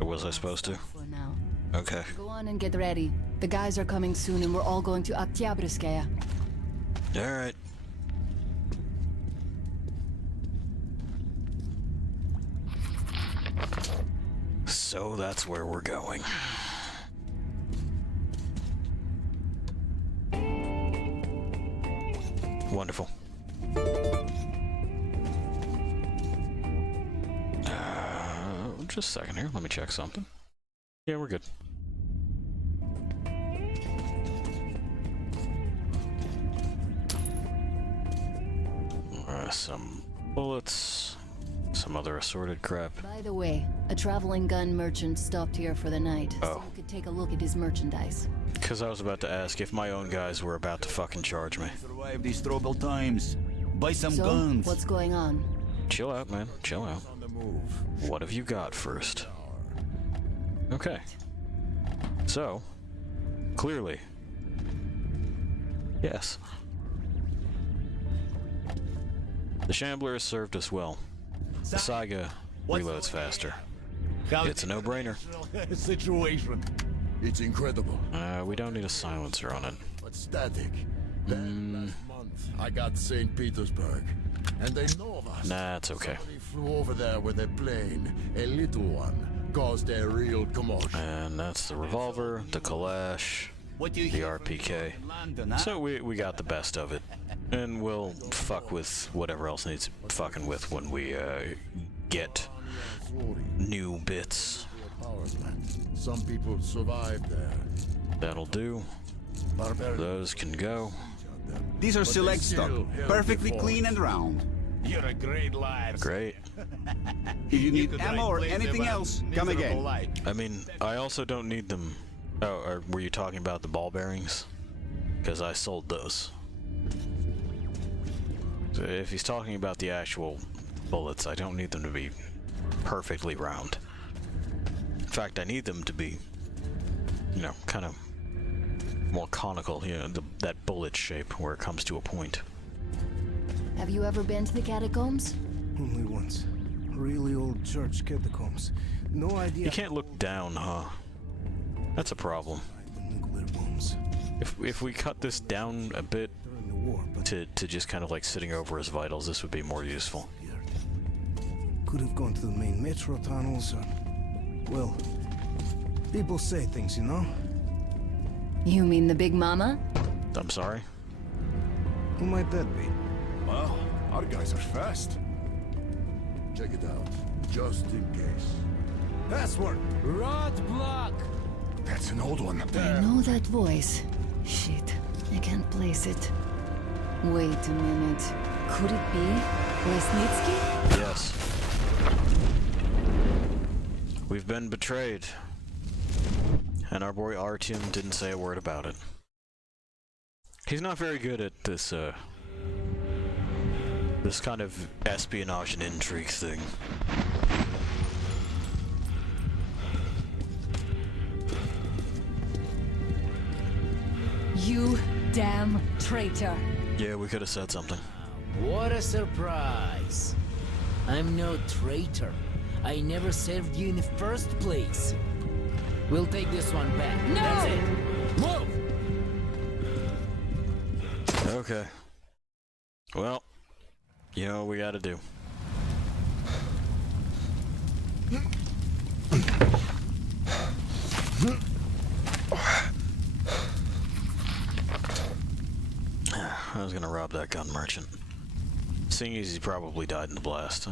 Or was I supposed to? For now. Okay. Go on and get ready. The guys are coming soon and we're all going to Oktyabrskaya. Alright. So that's where we're going. Wonderful. Just a second here. Let me check something. Yeah, we're good. Some bullets, some other assorted crap. By the way, a traveling gun merchant stopped here for the night, so you could take a look at his merchandise. Because I was about to ask if my own guys were about to fucking charge me. Survive these troubled times. Buy some guns. What's going on? Chill out, man. Chill out. What have you got first? Okay. So, clearly. Yes. The Shambler has served us well. The Saiga reloads faster. It's a no-brainer. Situation. It's incredible. We don't need a silencer on it. But static. Then last month, I got St. Petersburg. And they know of us. Nah, it's okay. Somebody flew over there with a plane. A little one. Caused a real commotion. And that's the revolver, the Kalash, the RPK. So we got the best of it. And we'll fuck with whatever else needs fucking with when we get new bits. Some people survived there. That'll do. Those can go. These are select stock, perfectly clean and round. You're a great lad. Great. If you need ammo or anything else, come again. I mean, I also don't need them. Oh, or were you talking about the ball bearings? Because I sold those. So if he's talking about the actual bullets, I don't need them to be perfectly round. In fact, I need them to be, you know, kind of more conical, you know, that bullet shape where it comes to a point. Have you ever been to the catacombs? Only once. Really old church catacombs. No idea. You can't look down, huh? That's a problem. Nuclear bombs. If we cut this down a bit to just kind of like sitting over his vitals, this would be more useful. Could have gone to the main metro tunnels or... Well, people say things, you know? You mean the Big Mama? I'm sorry? Who might that be? Well, our guys are fast. Check it out, just in case. Password! Roadblock! That's an old one. I know that voice. Shit, I can't place it. Wait a minute. Could it be Lesnitsky? Yes. We've been betrayed. And our boy Artyom didn't say a word about it. He's not very good at this, this kind of espionage and intrigue thing. You damn traitor. Yeah, we could have said something. What a surprise. I'm no traitor. I never served you in the first place. We'll take this one back. No! That's it. Move! Okay. Well, you know what we gotta do. I was gonna rob that gun merchant. Seeing as he probably died in the blast,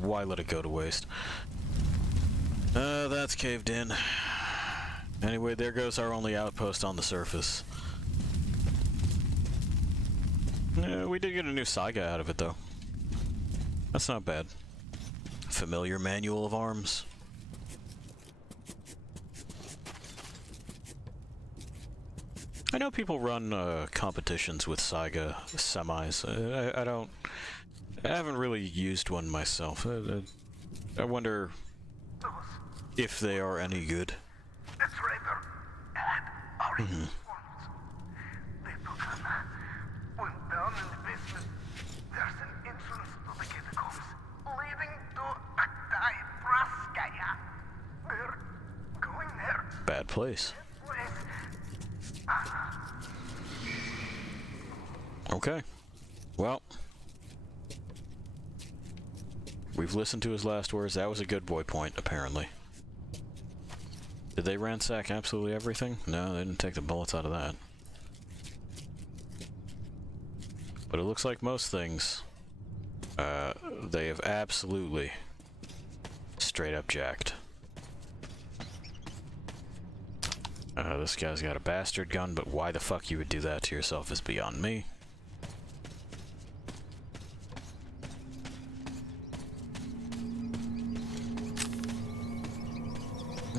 why let it go to waste? That's caved in. Anyway, there goes our only outpost on the surface. We did get a new Saiga out of it, though. That's not bad. Familiar manual of arms. I know people run competitions with Saiga semis. I haven't really used one myself. I wonder if they are any good. The traitor had our informants. They took them, went down in the basement. There's an entrance to the catacombs, leading to Aktai Praskaya. We're going there. Bad place. Okay. Well, we've listened to his last words. That was a good boy point, apparently. Did they ransack absolutely everything? No, they didn't take the bullets out of that. But it looks like most things, they have absolutely straight up jacked. This guy's got a bastard gun, but why the fuck you would do that to yourself is beyond me.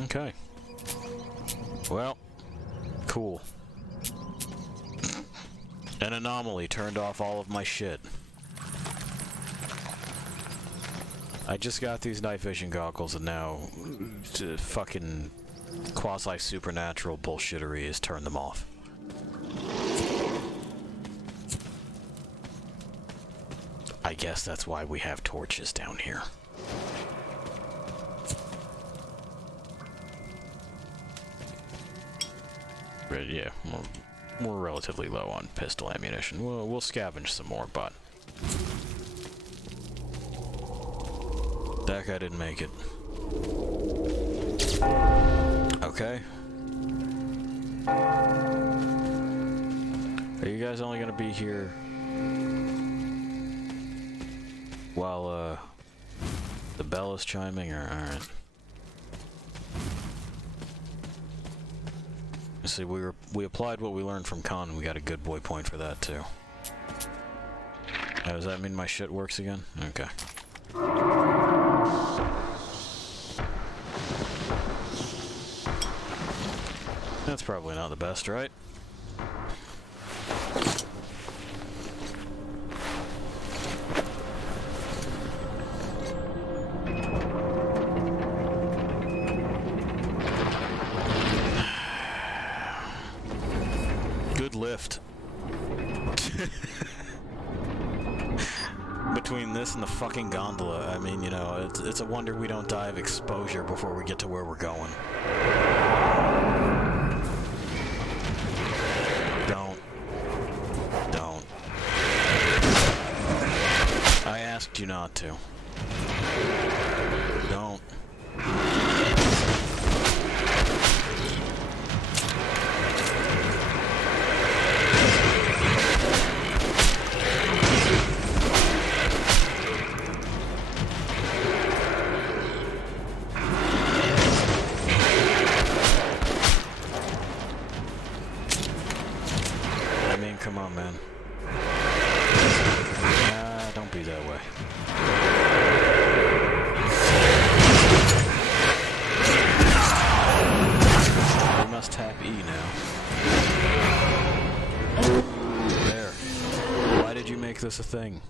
Okay. Well, cool. An anomaly turned off all of my shit. I just got these night vision goggles and now fucking quasi-supernatural bullshittery has turned them off. I guess that's why we have torches down here. But yeah, we're relatively low on pistol ammunition. We'll scavenge some more, but that guy didn't make it. Okay. Are you guys only gonna be here while the bell is chiming, or alright? See, we applied what we learned from Con, and we got a good boy point for that too. Does that mean my shit works again? Okay. That's probably not the best, right? Good lift. Between this and the fucking gondola, I mean, you know, it's a wonder we don't die of exposure before we get to where we're going. Don't. I asked you not to. Don't. Come on, man. Don't be that way. We must tap E now. There. Why did you make this a thing?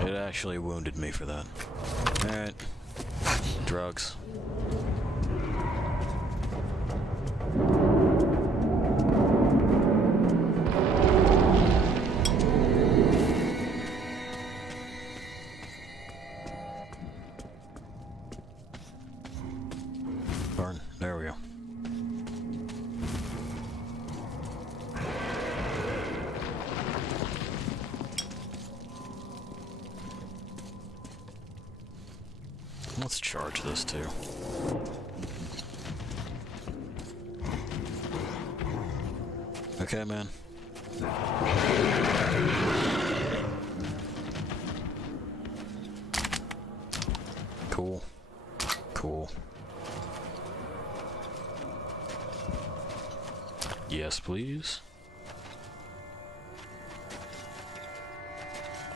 It actually wounded me for that. Alright. Drugs. Burn. There we go. Let's charge this too. Okay, man. Cool. Cool. Yes, please.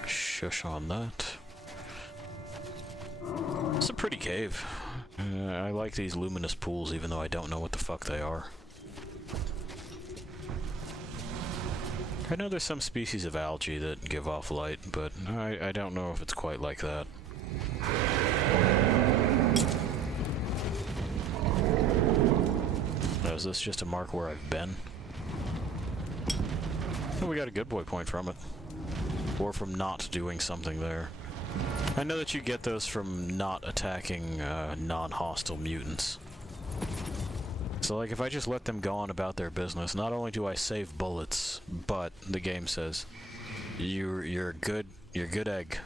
Shush on that. It's a pretty cave. I like these luminous pools, even though I don't know what the fuck they are. I know there's some species of algae that give off light, but I don't know if it's quite like that. Is this just a mark where I've been? Oh, we got a good boy point from it. Or from not doing something there. I know that you get those from not attacking non-hostile mutants. So like if I just let them go on about their business, not only do I save bullets, but the game says you're a good egg.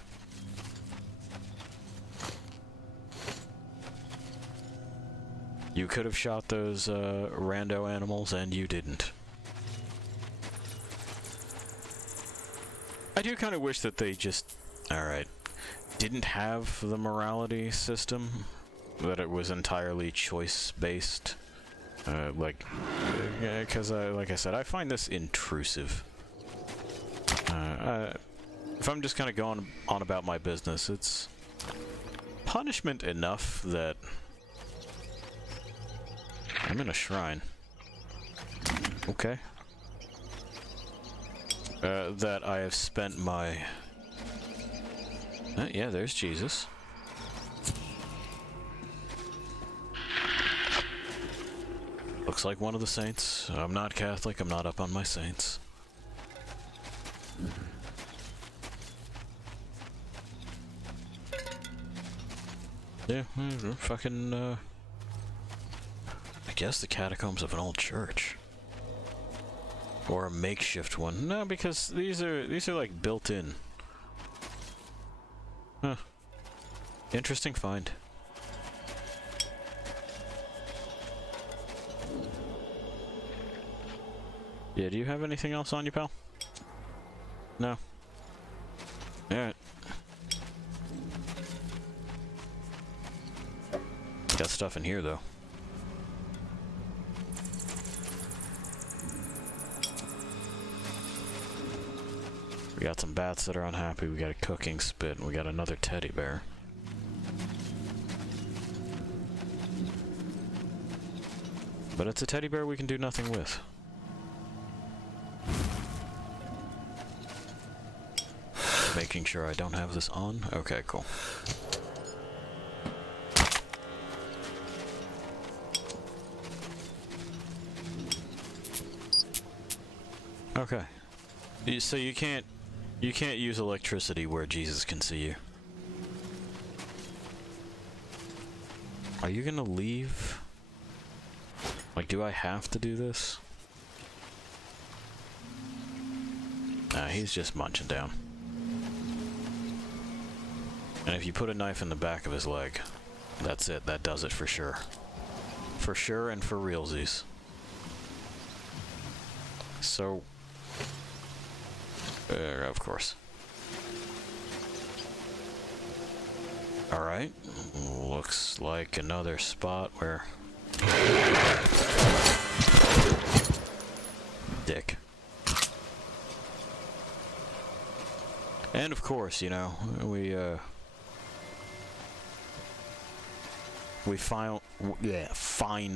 You could have shot those rando animals, and you didn't. I do kind of wish that they just, alright, didn't have the morality system, that it was entirely choice-based. Because, like I said, I find this intrusive. If I'm just kind of going on about my business, it's punishment enough that... I'm in a shrine. Okay. That I have spent my... yeah, there's Jesus. Looks like one of the saints. I'm not Catholic, I'm not up on my saints. Yeah, fucking, I guess the catacombs of an old church. Or a makeshift one. No, because these are like built in. Huh. Interesting find. Yeah, do you have anything else on you, pal? No. Alright. Got stuff in here, though. We got some bats that are unhappy, we got a cooking spit, and we got another teddy bear. But it's a teddy bear we can do nothing with. Making sure I don't have this on. Okay, cool. Okay. So you can't use electricity where Jesus can see you. Are you gonna leave? Like, do I have to do this? Nah, he's just munching down. And if you put a knife in the back of his leg, that's it. That does it for sure. For sure and for realsies. So... of course. Alright. Looks like another spot where... Dick. And of course, you know, we find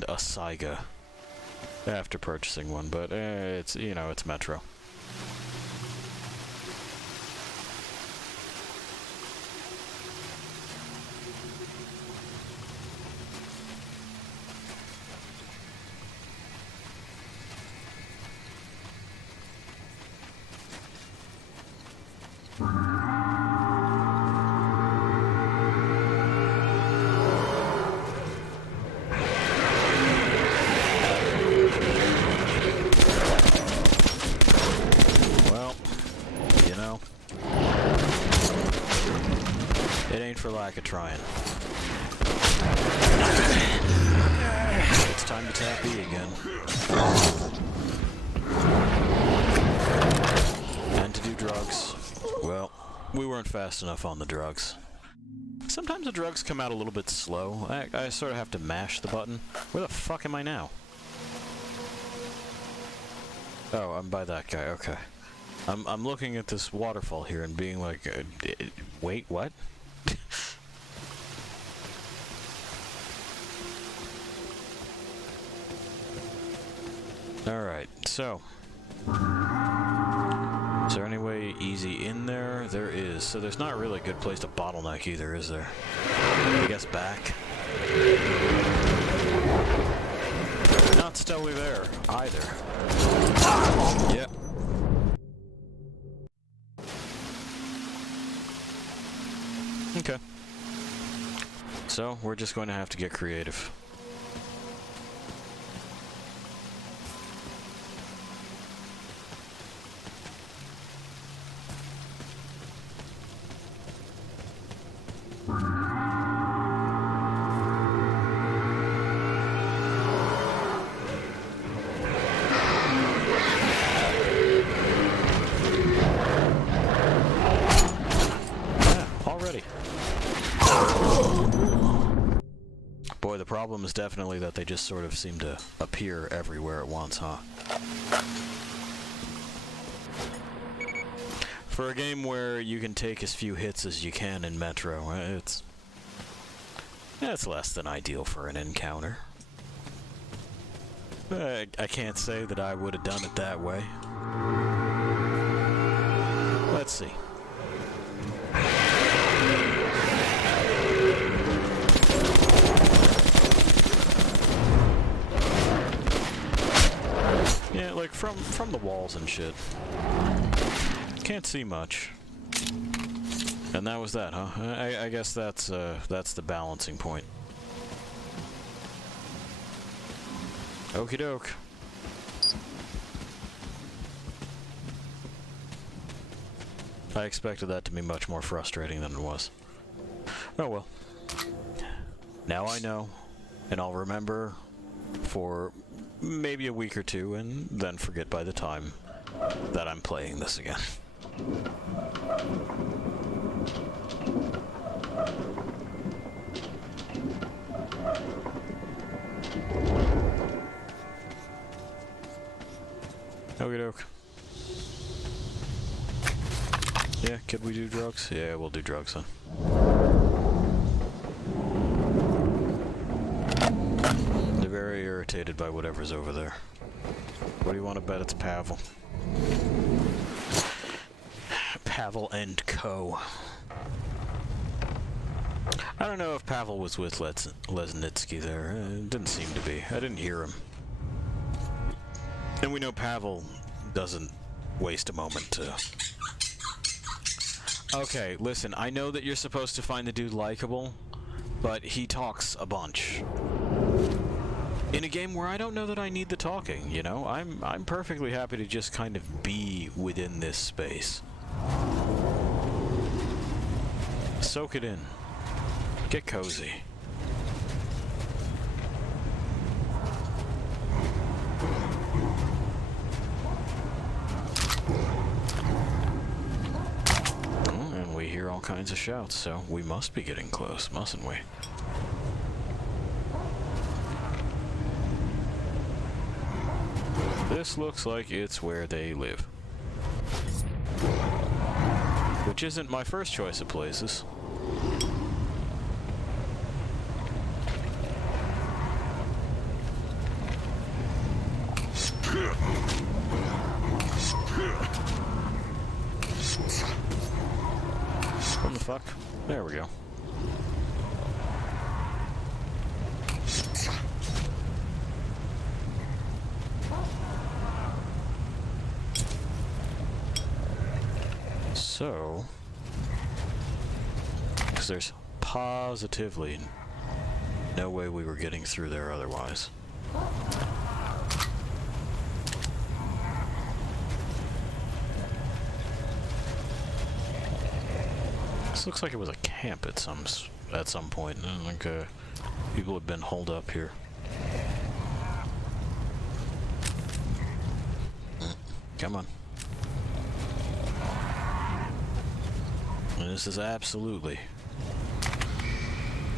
a Saiga after purchasing one, but it's, you know, it's Metro. For lack of trying. It's time to tap E again. And to do drugs. Well, we weren't fast enough on the drugs. Sometimes the drugs come out a little bit slow. I sort of have to mash the button. Where the fuck am I now? Oh, I'm by that guy, okay. I'm looking at this waterfall here and being like, wait, what? Alright, so... Is there any way easy in there? There is. So there's not really a good place to bottleneck either, is there? I guess back. Not stellar there, either. Yep. Okay. So, we're just going to have to get creative. problem is definitely that they just sort of seem to appear everywhere at once, huh? For a game where you can take as few hits as you can in Metro, it's less than ideal for an encounter. I can't say that I would have done it that way. Let's see. Yeah, like from the walls and shit. Can't see much. And that was that, huh? I guess that's the balancing point. Okie doke. I expected that to be much more frustrating than it was. Oh well. Now I know, and I'll remember for maybe a week or two, and then forget by the time that I'm playing this again. Okie doke. Yeah, could we do drugs? Yeah, we'll do drugs then. They're very irritated by whatever's over there. What do you want to bet it's Pavel? Pavel and Co. I don't know if Pavel was with Lesnitsky there. It didn't seem to be. I didn't hear him. And we know Pavel doesn't waste a moment to... Okay, listen, I know that you're supposed to find the dude likable, but he talks a bunch. In a game where I don't know that I need the talking, you know? I'm perfectly happy to just kind of be within this space. Soak it in. Get cozy. And we hear all kinds of shouts, so we must be getting close, mustn't we? This looks like it's where they live. Which isn't my first choice of places. What the fuck? There we go. So, because there's positively no way we were getting through there otherwise. This looks like it was a camp at some point. Like people had been holed up here. Come on. And this is absolutely...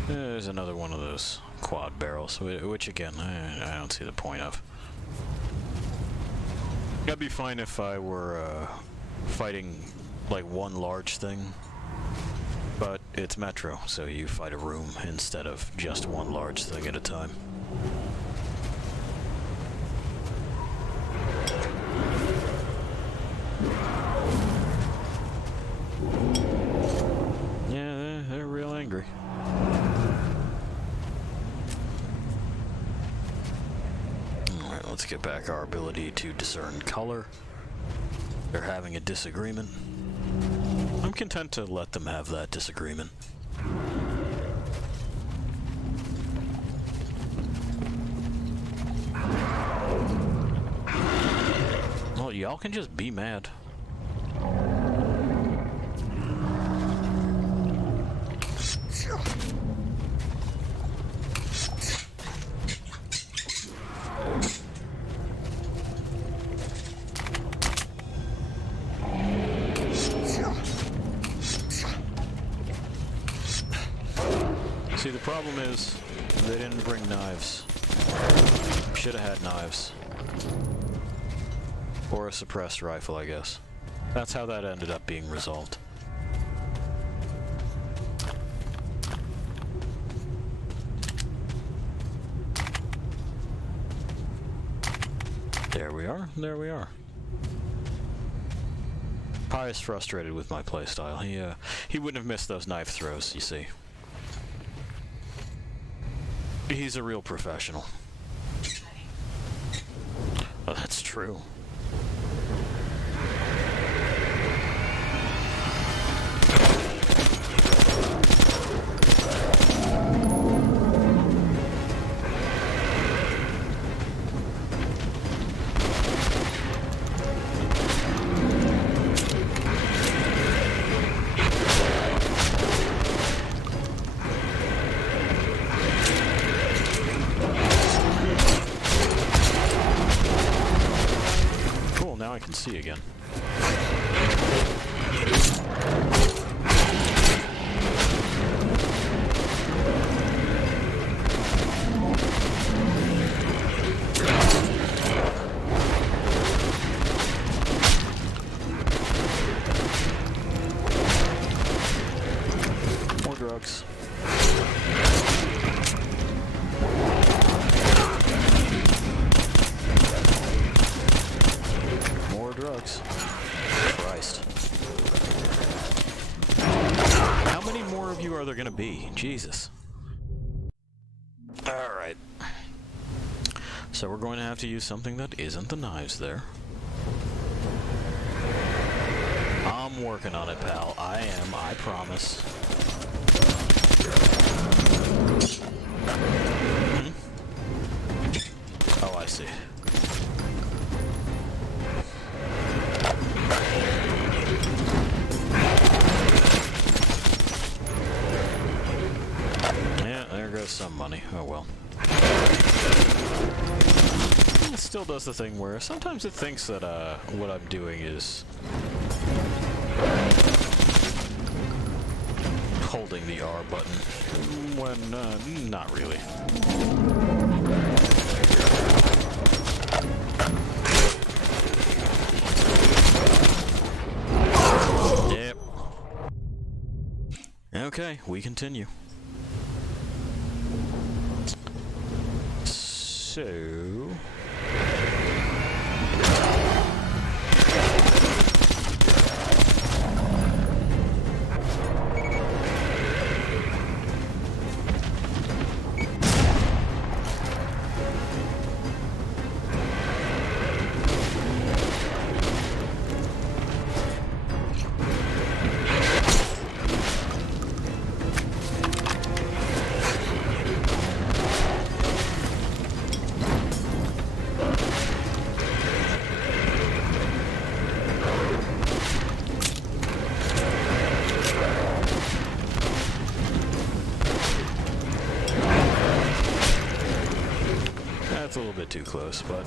There's another one of those quad barrels, which again, I don't see the point of. I'd be fine if I were fighting like one large thing, but it's Metro, so you fight a room instead of just one large thing at a time. Yeah, they're real angry. Alright, let's get back our ability to discern color. They're having a disagreement. I'm content to let them have that disagreement. Well, y'all can just be mad. See, the problem is They didn't bring knives. Should have had knives. Or a suppressed rifle, I guess. That's how that ended up being resolved. There we are. There we are. Pi is frustrated with my playstyle. He wouldn't have missed those knife throws, you see. He's a real professional. Oh, that's true. I can see again. More drugs. Drugs. Christ. How many more of you are there gonna be? Jesus. Alright. So we're going to have to use something that isn't the knives there. I'm working on it, pal. I am, I promise. Oh, I see. Some money. Oh well. It still does the thing where sometimes it thinks that what I'm doing is holding the R button when not really. Yep. Okay, we continue. So... a little bit too close, but...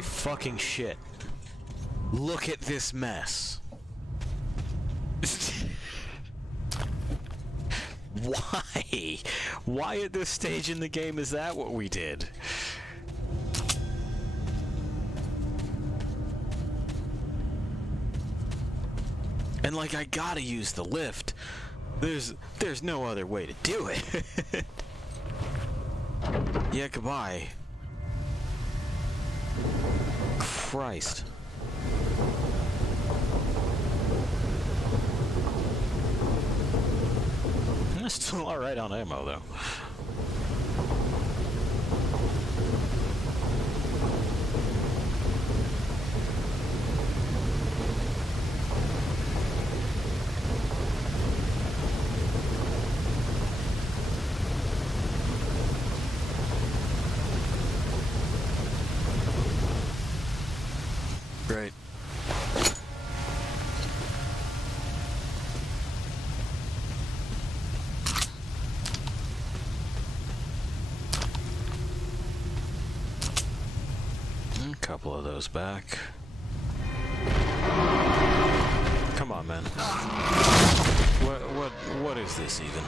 fucking shit. Look at this mess. Why? Why at this stage in the game is that what we did? And like, I gotta use the lift. There's no other way to do it. Yeah, goodbye. Christ. That's still alright on ammo, though. couple of those back. Come on, man. What is this even?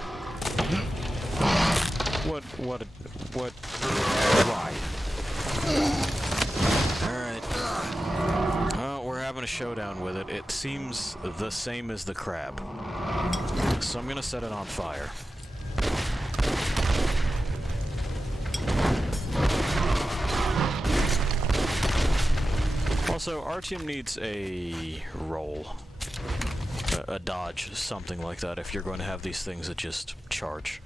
What, why? Alright. Well, we're having a showdown with it. It seems the same as the crab. So I'm gonna set it on fire. Also, our team needs a roll. A dodge, something like that, if you're going to have these things that just charge.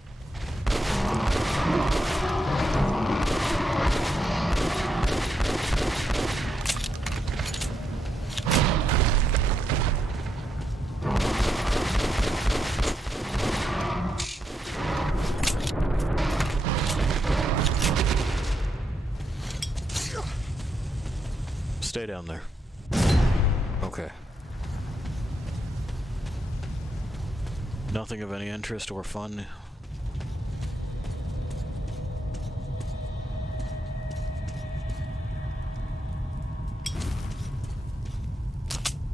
Stay down there. Okay. Nothing of any interest or fun.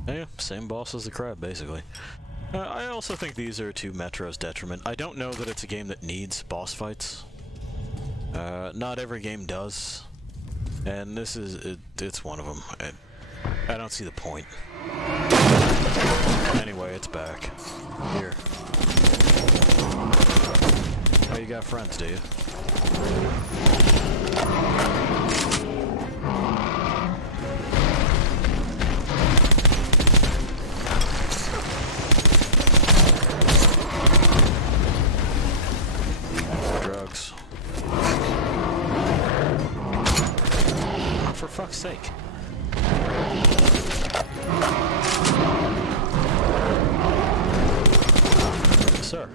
Yeah, same boss as the crab, basically. I also think these are to Metro's detriment. I don't know that it's a game that needs boss fights. Not every game does. And this is, it's one of them. I don't see the point. Anyway, it's back. Here. Oh, you got friends, do you? Drugs. Oh, for fuck's sake. Sir.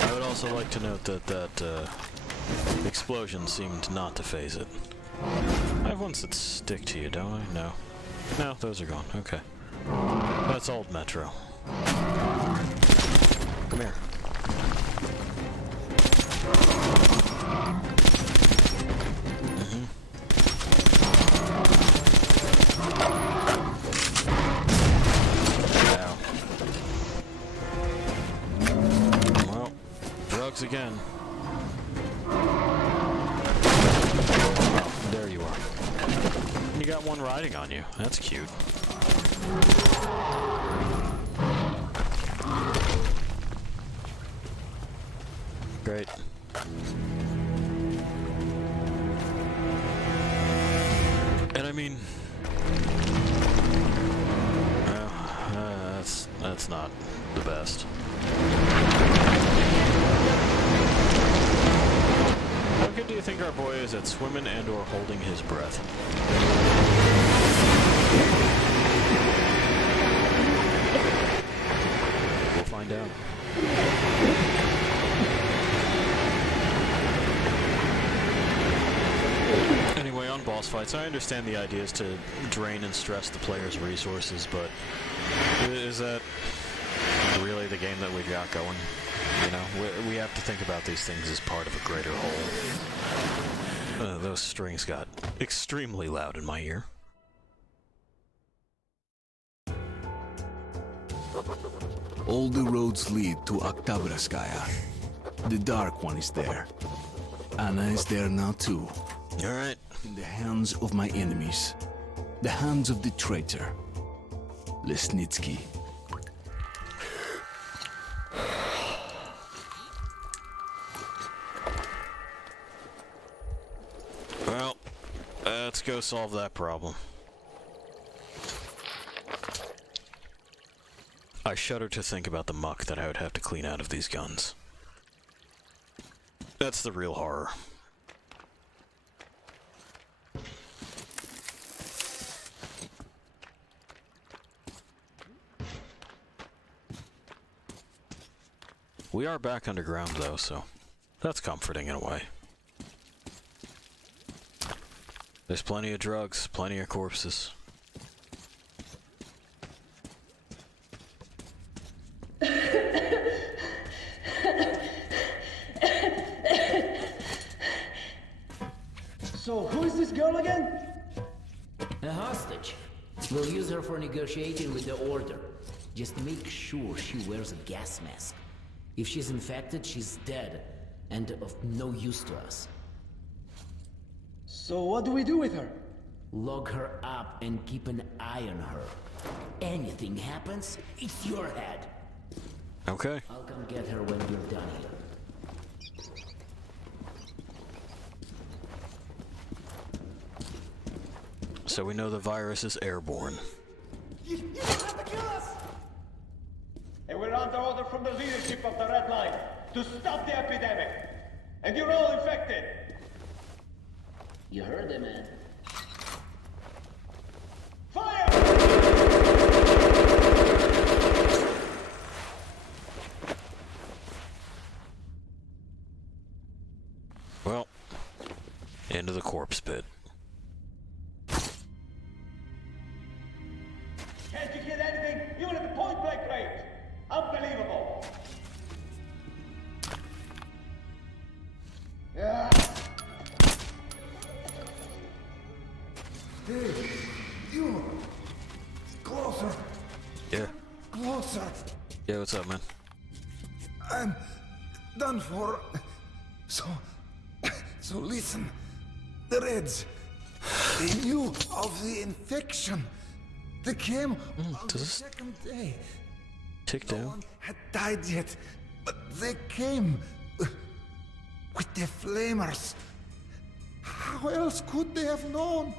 I would also like to note that explosion seemed not to phase it. I have ones that stick to you, don't I? No. No, those are gone. Okay. That's old Metro. Come here. Again. Oh, there you are. You got one riding on you. That's cute. Great. And I mean, that's not the best. How good do you think our boy is at swimming and or holding his breath? We'll find out. Anyway, on boss fights, I understand the idea is to drain and stress the player's resources, but is that really the game that we've got going? You know, we have to think about these things as part of a greater whole. Those strings got extremely loud in my ear. All the roads lead to Oktabraskaya. The Dark One is there. Anna is there now too. Alright. In the hands of my enemies. The hands of the traitor. Lesnitsky. Well, let's go solve that problem. I shudder to think about the muck that I would have to clean out of these guns. That's the real horror. We are back underground though, so that's comforting in a way. There's plenty of drugs, plenty of corpses. girl again? A hostage. We'll use her for negotiating with the Order. Just make sure she wears a gas mask. If she's infected, she's dead, and of no use to us. So what do we do with her? Lock her up and keep an eye on her. Anything happens, it's your head. Okay. I'll come get her when you're done here. So we know the virus is airborne. You have to kill us! And we're under order from the leadership of the Red Line to stop the epidemic. And you're all infected. You heard it, man. Fire! Well, into the corpse pit. Can't you get anything? Even at the point-blank range. Unbelievable. Yeah. Hey, you! Closer! Yeah. Closer! Yeah, what's up, man? I'm done for. So listen. The Reds, they knew of the infection. They came on the second day. Tick No down. one had died yet, but they came with the flamers. How else could they have known?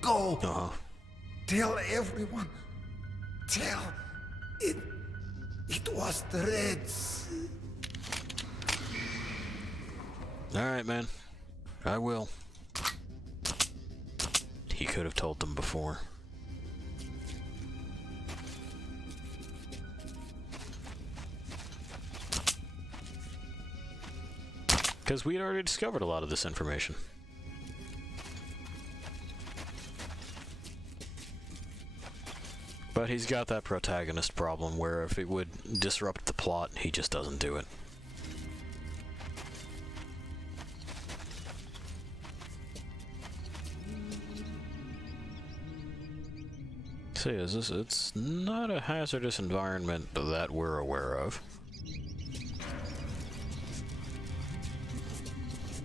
Go. Tell everyone. Tell it. It was the Reds. All right, man. I will. He could have told them before. Because we'd already discovered a lot of this information. But he's got that protagonist problem where if it would disrupt the plot, he just doesn't do it. See, it's not a hazardous environment that we're aware of.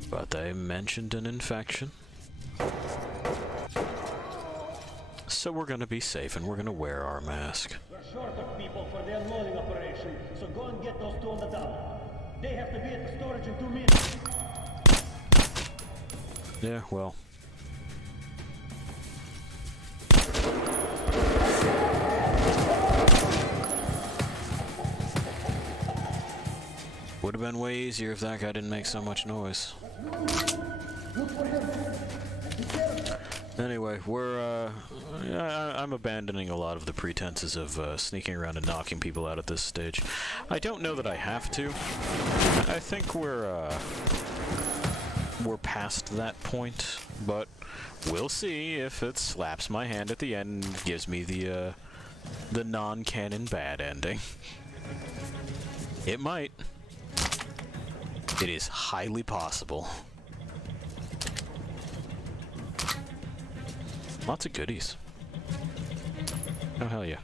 But they mentioned an infection. So we're gonna be safe and we're gonna wear our mask. We're short of people for the unloading operation, so go and get those two on the double. They have to be at the storage in 2 minutes. Yeah, well. Would have been way easier if that guy didn't make so much noise. Anyway, I'm abandoning a lot of the pretenses of sneaking around and knocking people out at this stage. I don't know that I have to. I think we're past that point, but we'll see if it slaps my hand at the end and gives me the non-canon bad ending. It might. It is highly possible. Lots of goodies. Oh, hell yeah.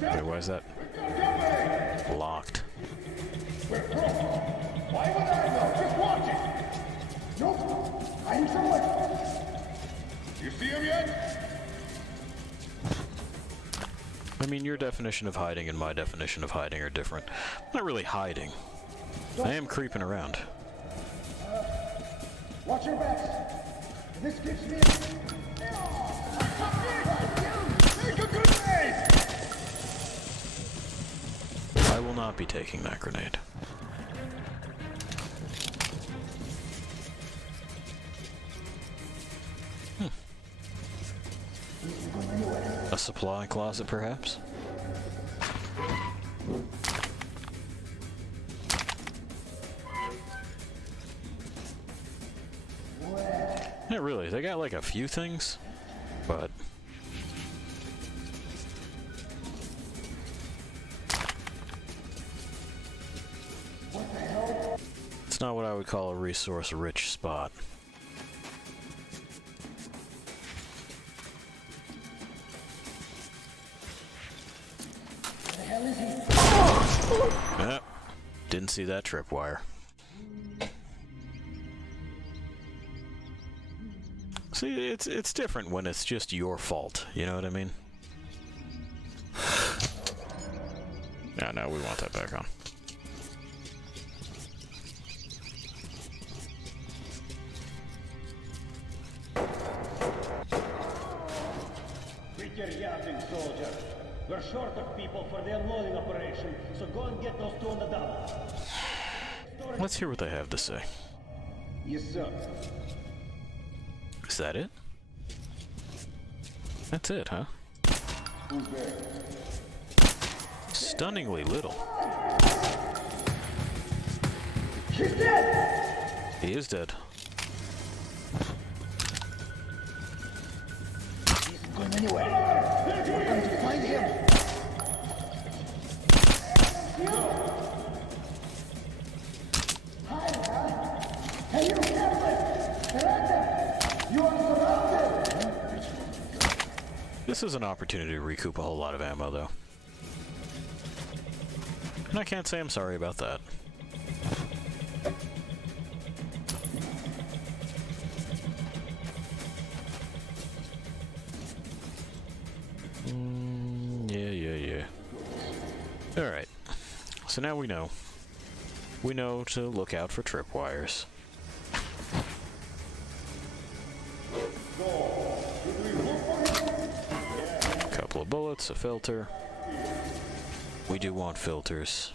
Wait, why is that locked? Why would I know? Just watch it! Nope! I'm somewhere! You see him yet? I mean, your definition of hiding and my definition of hiding are different. I'm not really hiding. I am creeping around. Watch your backs! This gives me Take a grenade! I will not be taking that grenade. A supply closet, perhaps? Yeah, really, they got like a few things, but... It's not what I would call a resource-rich spot. The hell is he? Yep. Didn't see that tripwire. See, it's different when it's just your fault. You know what I mean? Yeah, no, we want that back on. Quit your yapping, soldier. We're short of people for the unloading operation, so go and get those two on the double. Let's hear what they have to say. Yes, sir. Is that it? That's it, huh? Stunningly little. He's dead! He is dead. He's going anywhere. We're going to find him. Hey, you captain! Director! You are surrounded! This is an opportunity to recoup a whole lot of ammo, though. And I can't say I'm sorry about that. Yeah. Alright. So now we know. We know to look out for tripwires. A couple of bullets, a filter. We do want filters.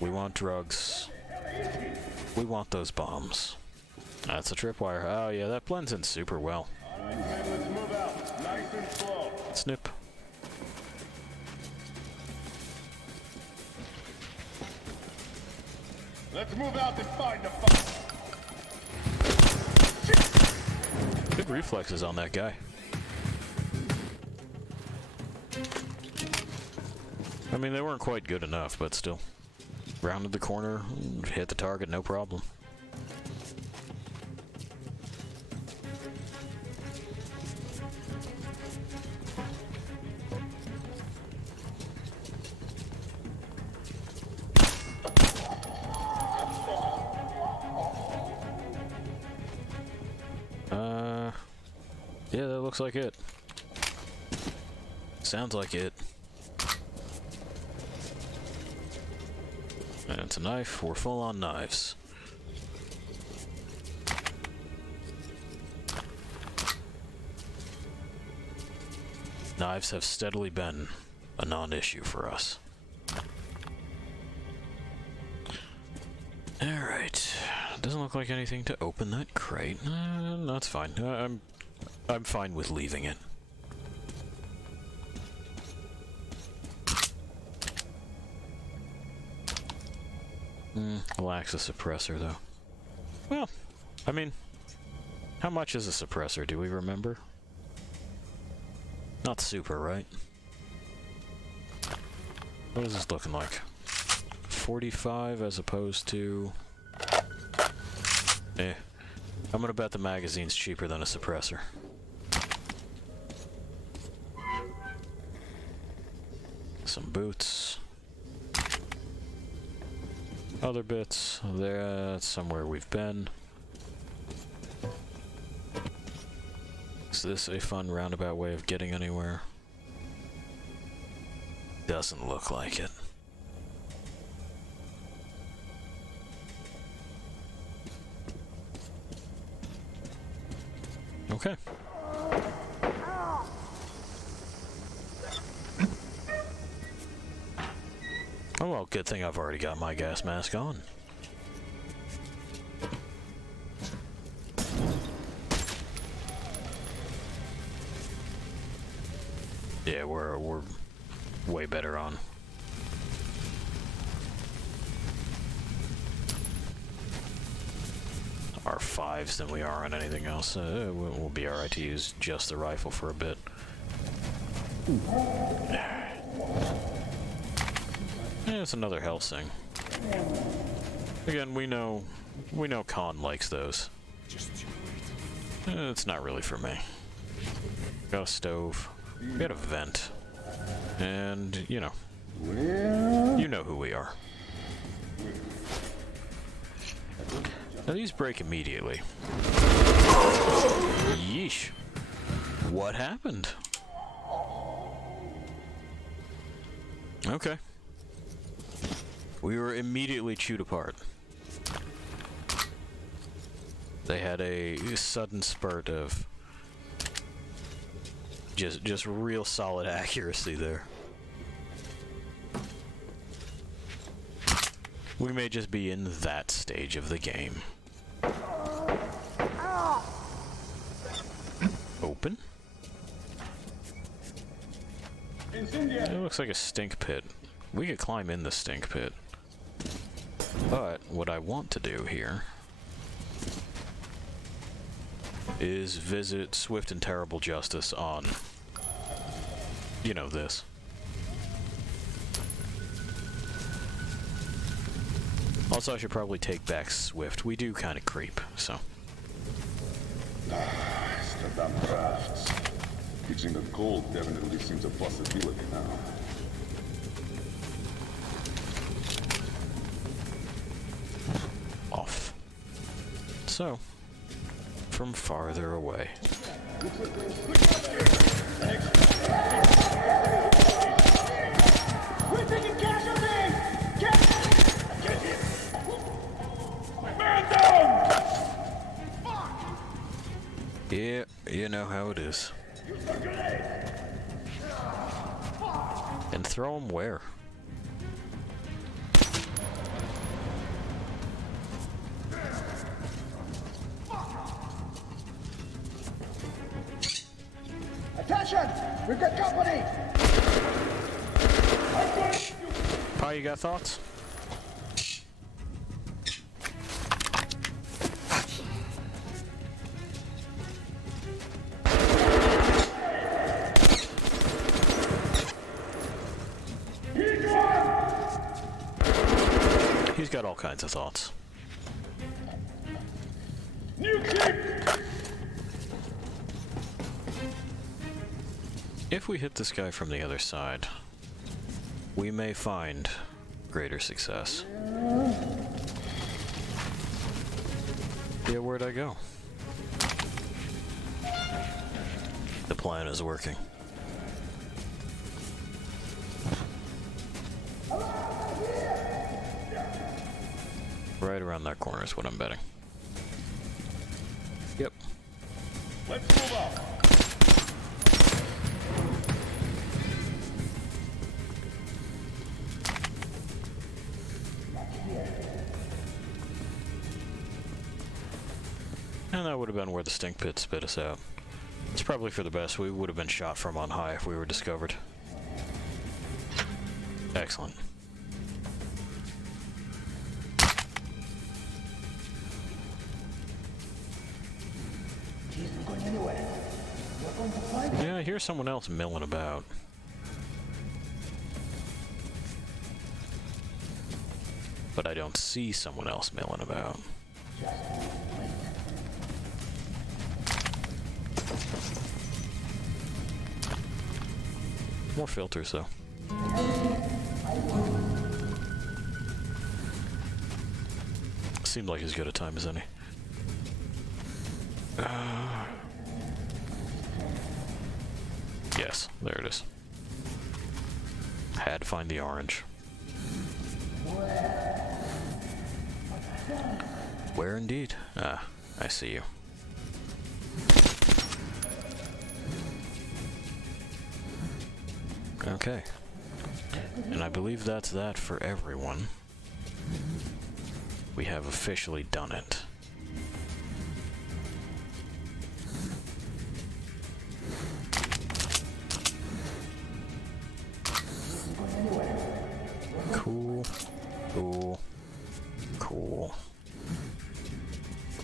We want drugs. We want those bombs. That's a tripwire. Oh yeah, that blends in super well. Let's move out. Nice and slow. Snip. Let's move out and find the fuck. Good reflexes on that guy. I mean, they weren't quite good enough, but still. Rounded the corner, hit the target, no problem. Yeah, that looks like it. Sounds like it. And it's a knife. We're full on knives. Knives have steadily been a non-issue for us. Alright. Doesn't look like anything to open that crate. That's fine. I'm fine with leaving it. Lacks a suppressor, though. Well, I mean, how much is a suppressor? Do we remember? Not super, right? What is this looking like? 45 as opposed to... I'm gonna bet the magazine's cheaper than a suppressor. Some boots. Other bits. That's somewhere we've been. Is this a fun roundabout way of getting anywhere? Doesn't look like it. Okay. Oh well, good thing I've already got my gas mask on. Yeah, we're way better on. Our 5s than we are on anything else. We'll be alright to use just the rifle for a bit. Yeah, it's another Helsing. Again, we know Khan likes those. It's not really for me. Got a stove. We got a vent. And, you know who we are. Now these break immediately. Yeesh. What happened? Okay. We were immediately chewed apart. They had a sudden spurt of just real solid accuracy there. We may just be in that stage of the game. Open? It looks like a stink pit. We could climb in the stink pit. But what I want to do here is visit Swift and Terrible Justice on, you know, this. Also, I should probably take back Swift. We do kind of creep, so. Damn crafts. Teaching a cold definitely seems a possibility now. Off. So, from farther away. We're taking casualties! Get him! Man down! Yeah, you know how it is. And throw him where? Attention! We've got company! Pa, you got thoughts? He's got all kinds of thoughts. If we hit this guy from the other side, we may find greater success. Yeah, where'd I go? The plan is working. Right around that corner is what I'm betting. Yep. Let's move up. And that would have been where the stink pit spit us out. It's probably for the best. We would have been shot from on high if we were discovered. Excellent. Yeah, I hear someone else milling about. But I don't see someone else milling about. More filters, though. Seemed like as good a time as any. Yes, there it is. Had to find the orange. Where indeed? Ah, I see you. Okay. And I believe that's that for everyone. We have officially done it. Cool. Cool. Cool.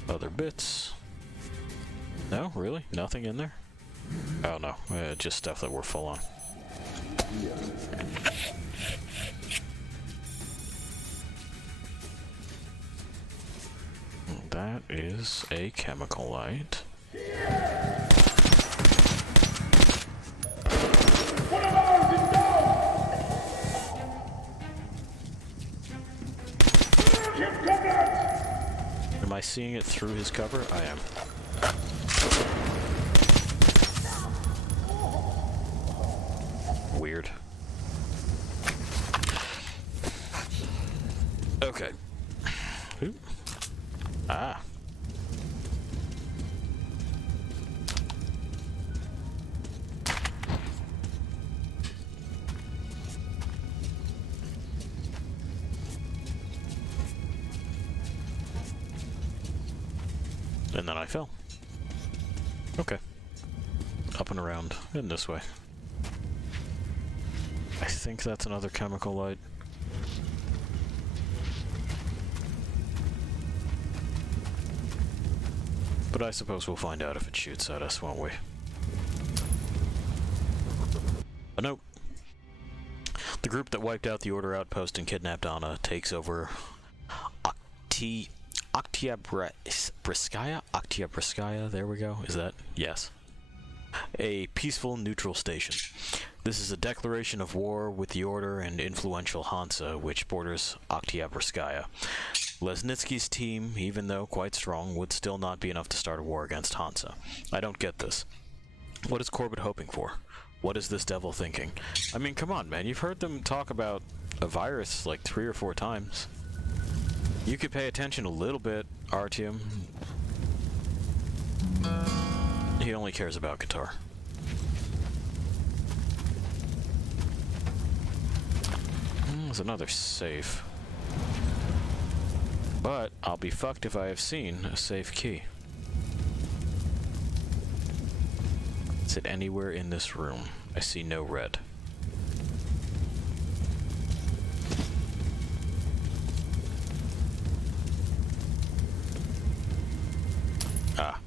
Other bits. No, really? Nothing in there? Oh no, just stuff that we're full on. That is a chemical light. Am I seeing it through his cover? I am. Weird. Okay. Ooh. Ah. And then I fell. Okay. Up and around, and this way. I think that's another chemical light. But I suppose we'll find out if it shoots at us, won't we? A note. The group that wiped out the Order outpost and kidnapped Anna takes over Oktyabrskaya, there we go. Is that? Yes. A peaceful, neutral station. This is a declaration of war with the Order and influential Hansa, which borders Oktyabrskaya. Lesnitsky's team, even though quite strong, would still not be enough to start a war against Hansa. I don't get this. What is Corbett hoping for? What is this devil thinking? I mean, come on, man. You've heard them talk about a virus like 3 or 4 times. You could pay attention a little bit, Artyom. He only cares about guitar. There's another safe. But I'll be fucked if I have seen a safe key. Is it anywhere in this room? I see no red. Ah.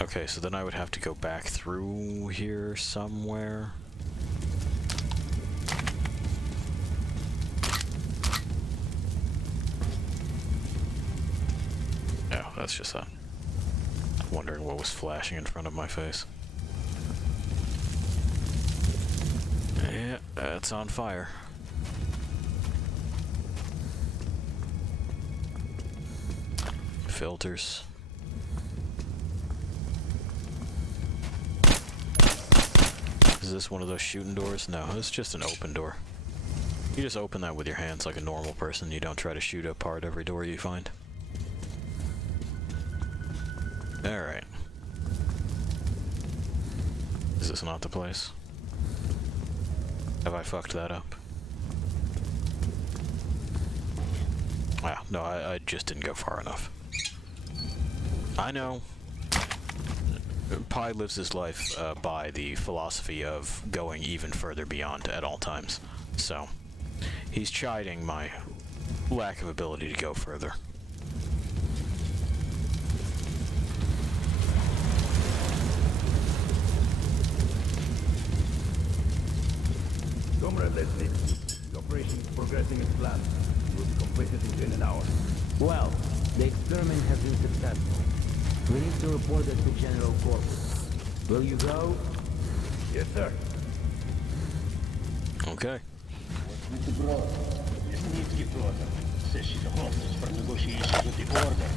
Okay, so then I would have to go back through here somewhere. Oh, that's just that. Wondering what was flashing in front of my face. Yeah, it's on fire. Filters. Is this one of those shooting doors? No, it's just an open door. You just open that with your hands like a normal person. You don't try to shoot apart every door you find. Alright. Is this not the place? Have I fucked that up? Ah, no, I just didn't go far enough. I know. Pi lives his life by the philosophy of going even further beyond at all times. So, he's chiding my lack of ability to go further. Comrade Lesnitsky, the operation is progressing as planned. It will be completed within an hour. Well, the experiment has been successful. We need to report it to General Corpus. Will you go? Yes, sir. Okay. What's with the brother? Lesnitsky brother says she's a hostage for negotiations with the Order.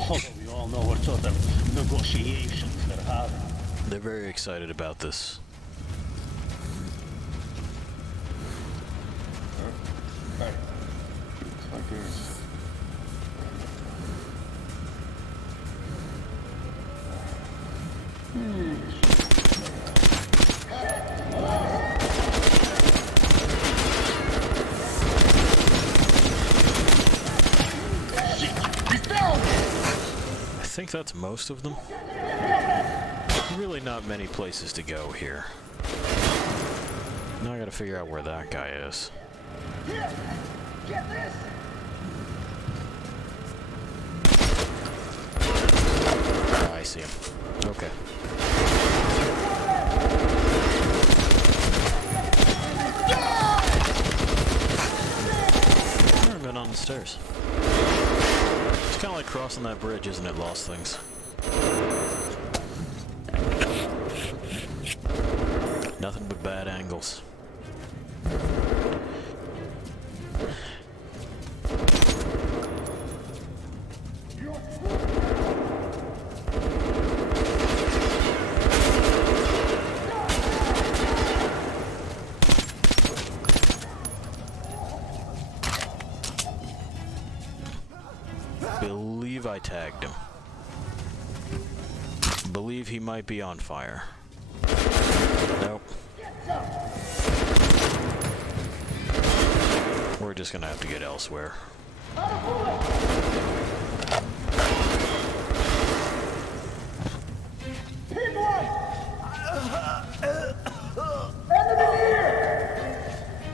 Although we all know what sort of negotiations they're having. They're very excited about this. Hey, it's like this. I think that's most of them. Really not many places to go here. Now I gotta figure out where that guy is. Here! Get this! I see him. Okay. I've been on the stairs. crossing that bridge, isn't it, Lost Things? Nothing but bad angles. Believe I tagged him. Believe he might be on fire. Nope. We're just gonna have to get elsewhere.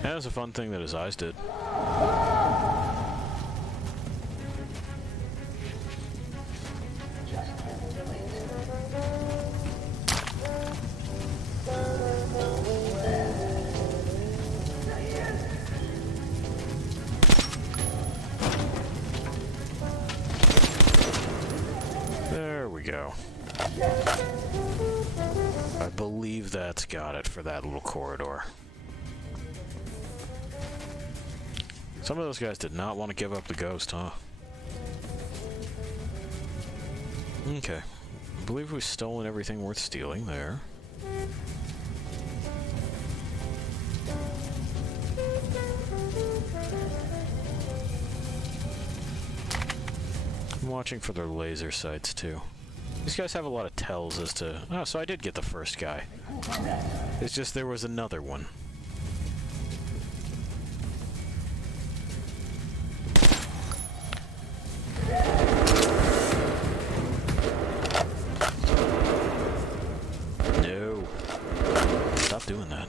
That was a fun thing that his eyes did. There we go. I believe that's got it for that little corridor. Some of those guys did not want to give up the ghost, huh? Okay. I believe we've stolen everything worth stealing there. I'm watching for their laser sights, too. These guys have a lot of tells as to... Oh, so I did get the first guy. It's just there was another one. No. Stop doing that.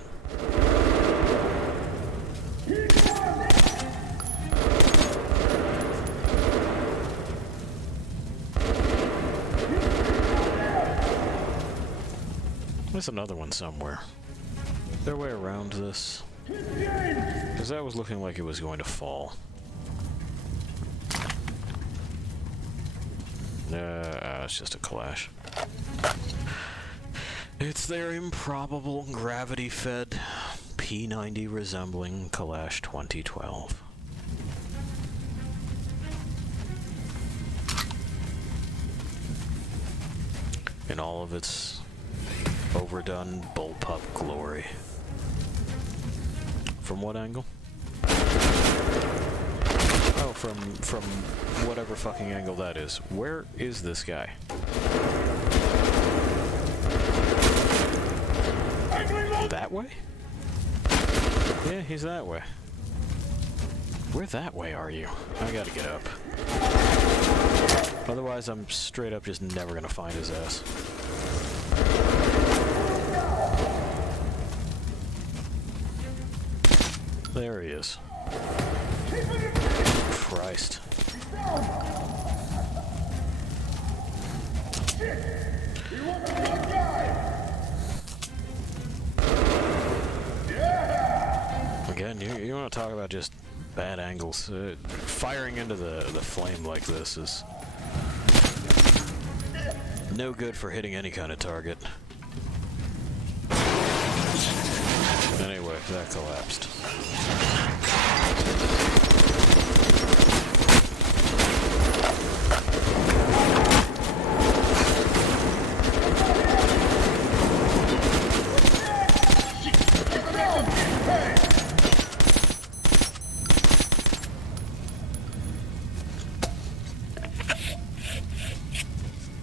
There's another one somewhere. Is there a way around this? Because that was looking like it was going to fall. It's just a clash. It's their improbable gravity-fed P90 resembling Kalash 2012. In all of its overdone bullpup glory. From what angle? Oh, from whatever fucking angle that is. Where is this guy? That way? Yeah, he's that way. Where that way are you? I gotta get up. Otherwise, I'm straight up just never gonna find his ass. There he is. Christ. Again, you want to talk about just bad angles. Firing into the flame like this is no good for hitting any kind of target. Anyway, that collapsed.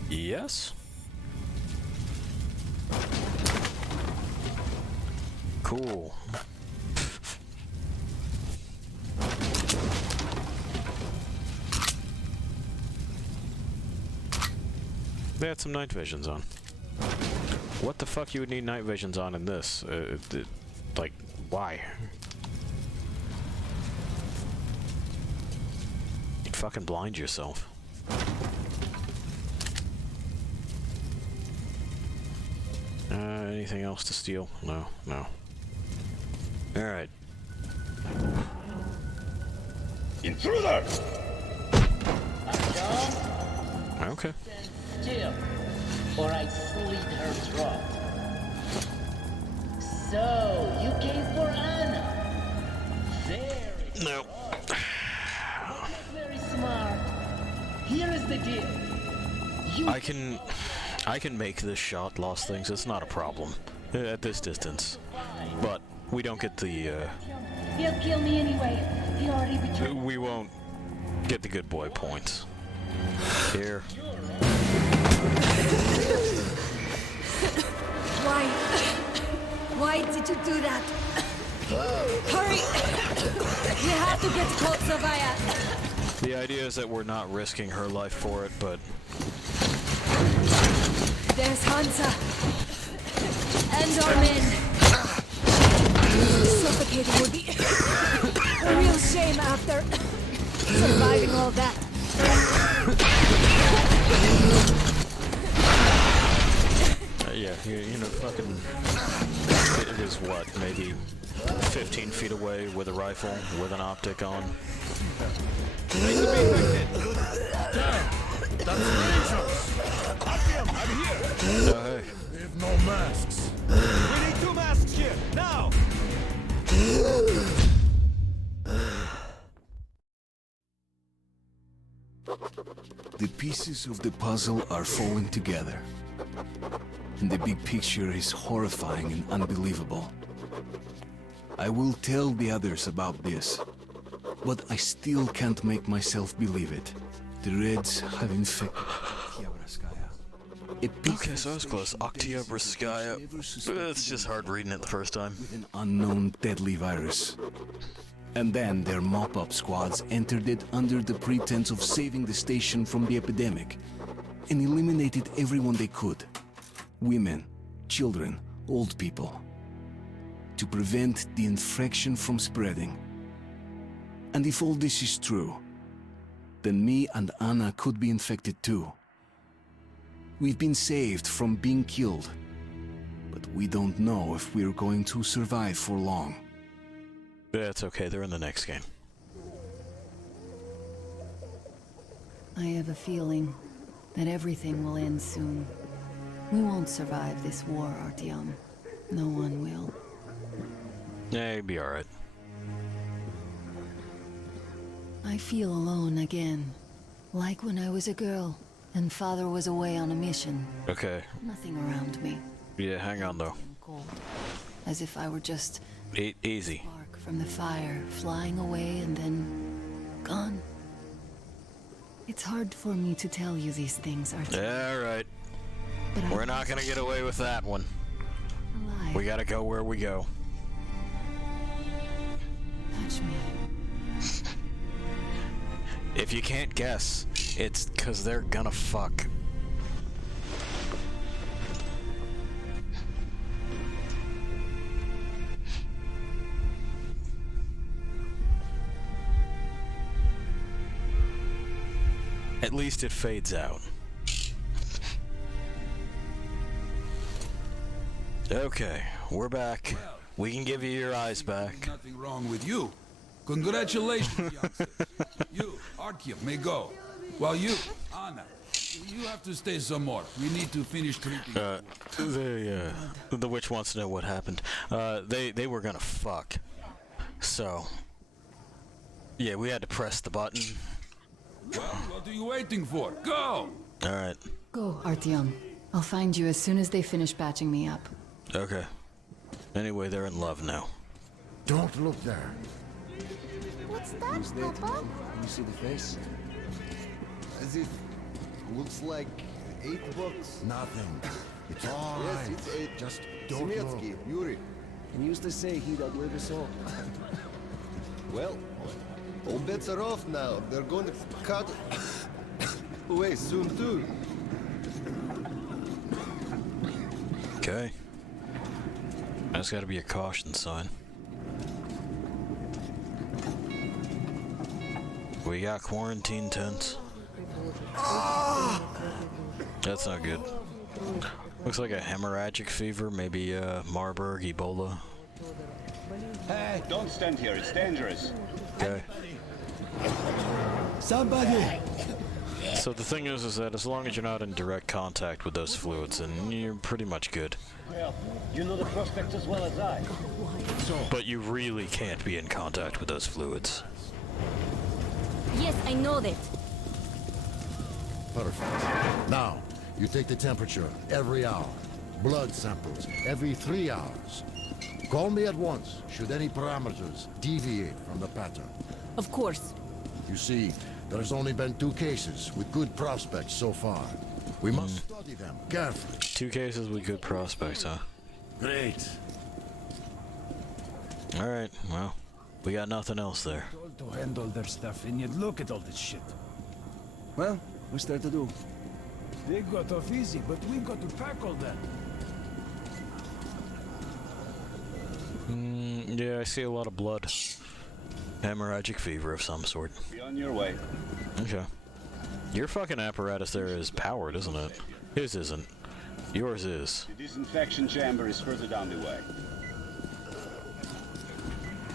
Yes? Cool. They had some night visions on. What the fuck you would need night visions on in this? Like, why? You'd fucking blind yourself. Anything else to steal? No, no. Alright. Intruder! Okay. Still, or I slit her throat. So, you came for Anna. Very No. very smart. Here is the deal. You I can make this shot, Lost Things. It's not a problem at this distance, but we don't get the. He'll kill me anyway. He already betrayed. We won't get the good boy points. Here. Why did you do that? Hurry! We have to get to Kotsavaya. The idea is that we're not risking her life for it, but There's Hansa. And our men. Suffocating would be a real shame after surviving all that. Yeah, you know, fucking. It is what, maybe 15 feet away with a rifle with an optic on. That's dangerous. I'm here. Oh, hey. We have no masks. We need 2 masks here, now! The pieces of the puzzle are falling together. And the big picture is horrifying and unbelievable. I will tell the others about this, but I still can't make myself believe it. The Reds have infected Oktyabrskaya. Okay, so I was close. Oktyabrskaya. It's just hard reading it the first time. With an unknown deadly virus. And then their mop-up squads entered it under the pretense of saving the station from the epidemic, and eliminated everyone they could. Women, children, old people. To prevent the infection from spreading. And if all this is true, then me and Anna could be infected too. We've been saved from being killed, but we don't know if we're going to survive for long. Yeah, it's okay. They're in the next game. I have a feeling that everything will end soon. We won't survive this war, Artyom. No one will. Yeah, you'll be alright. I feel alone again. Like when I was a girl, and father was away on a mission. Okay. Nothing around me. Yeah, hang on though. Cold. As if I were just easy. Spark from the fire, flying away and then gone. It's hard for me to tell you these things, Artyom. Yeah, right. But we're not gonna get away with that one. Alive. We gotta go where we go. Touch me. If you can't guess, it's because they're gonna fuck. At least it fades out. Okay, we're back. We can give you your eyes back. Nothing wrong with you. Congratulations, youngsters. You, Artyom, may go. While you, Anna, you have to stay some more. We need to finish treating. The witch wants to know what happened. They were gonna fuck. So, yeah, we had to press the button. Well, what are you waiting for? Go! Alright. Go, Artyom. I'll find you as soon as they finish patching me up. Okay. Anyway, they're in love now. Don't look there. What's that, Papa? You see the face? As if looks like $8. Nothing. It's all right. Yes, it's 8. Just don't Semetsky, look. Yuri. He used to say he'd outlive us all. Well, all bets are off now. They're going to cut away soon too. Okay. That's gotta be a caution sign. We got quarantine tents. That's not good. Looks like a hemorrhagic fever, maybe Marburg, Ebola. Hey, don't stand here, it's dangerous. Okay. Somebody! So the thing is that as long as you're not in direct contact with those fluids, then you're pretty much good. Well, you know the prospects as well as I. So, But you really can't be in contact with those fluids. Yes, I know that. Perfect. Now, you take the temperature every hour. Blood samples every 3 hours. Call me at once should any parameters deviate from the pattern. Of course. You see, there's only been 2 cases with good prospects so far. We must study them carefully. 2 cases with good prospects, huh? Great. Alright, well, we got nothing else there. Told to handle their stuff, and yet look at all this shit. Well, what's there to do? They got off easy, but we got to tackle them. Yeah, I see a lot of blood. Hemorrhagic fever of some sort. Be on your way. Okay. Your fucking apparatus there is powered, isn't it? His isn't. Yours is. The disinfection chamber is further down the way.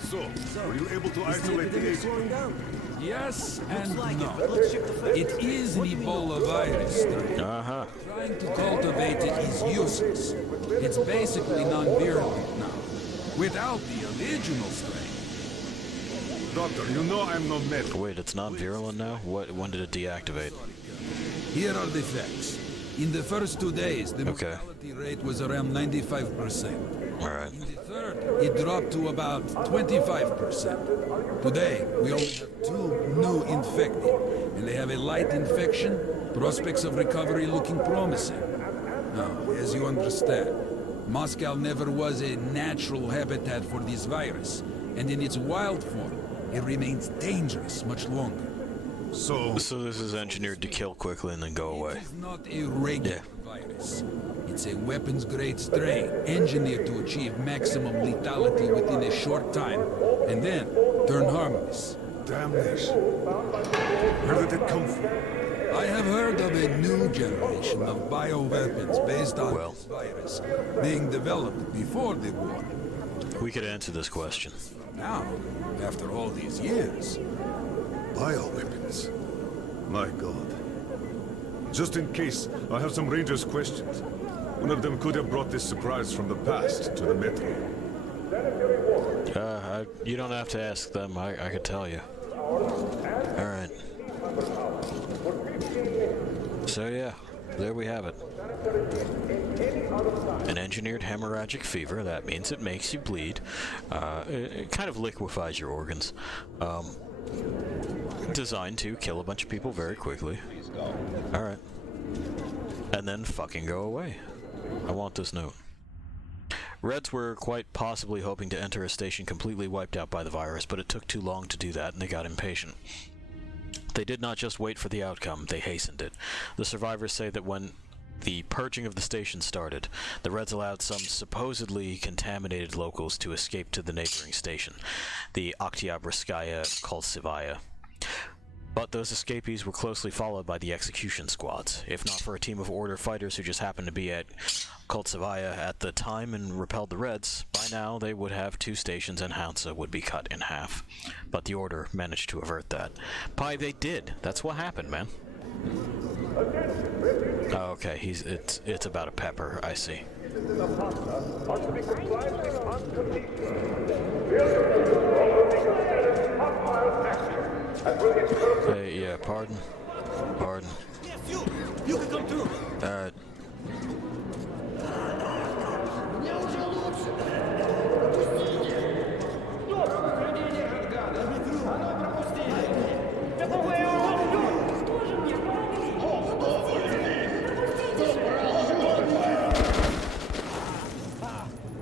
So, were you able to isolate the agent? Yes and no. It is an Ebola virus strain. Uh-huh. Trying to cultivate it is useless. It's basically non-virulent now. Without the original strain. Doctor, you know I'm not medical. Wait, it's not virulent now? When did it deactivate? Here are the facts. In the first 2 days, the mortality rate was around 95%. Alright. In the third, it dropped to about 25%. Today, we only have 2 new infected, and they have a light infection, prospects of recovery looking promising. Now, as you understand, Moscow never was a natural habitat for this virus, and in its wild form, it remains dangerous much longer. So this is engineered to kill quickly and then go away. It's not a regular virus. It's a weapons-grade strain, engineered to achieve maximum lethality within a short time, and then turn harmless. Damnation. Where did it come from? I have heard of a new generation of bioweapons based on this virus being developed before the war. We could answer this question. Now, after all these years... Bioweapons? My god. Just in case, I have some Rangers' questions. One of them could have brought this surprise from the past to the Metro. You don't have to ask them, I could tell you. Alright. So yeah, there we have it. An engineered hemorrhagic fever, that means it makes you bleed. It kind of liquefies your organs. Designed to kill a bunch of people very quickly. Alright. And then fucking go away. I want this note. Reds were quite possibly hoping to enter a station completely wiped out by the virus, but it took too long to do that and they got impatient. They did not just wait for the outcome, they hastened it. The survivors say that when the purging of the station started, the Reds allowed some supposedly contaminated locals to escape to the neighboring station, the Oktyabrskaya Koltsevaya. But those escapees were closely followed by the execution squads. If not for a team of order fighters who just happened to be at Koltsevaya at the time and repelled the Reds, by now they would have 2 stations and Hansa would be cut in half. But the order managed to avert that. They did. That's what happened, man. Oh, okay, it's about a pepper, I see. Hey, yeah, pardon. Pardon. Yes, you can come through.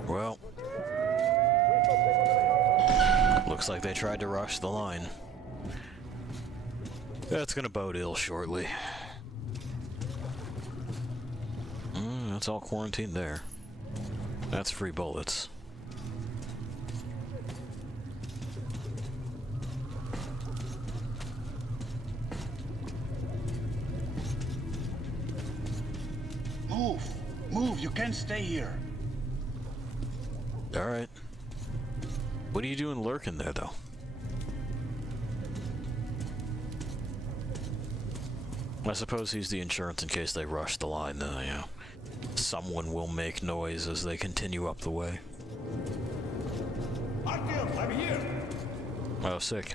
Well, looks like they tried to rush the line. That's gonna bode ill shortly. That's all quarantined there. That's free bullets. Move! Move! You can't stay here! Alright. What are you doing lurking there, though? I suppose he's the insurance in case they rush the line, though, you know. Someone will make noise as they continue up the way. Artyom, I'm here! Oh, sick.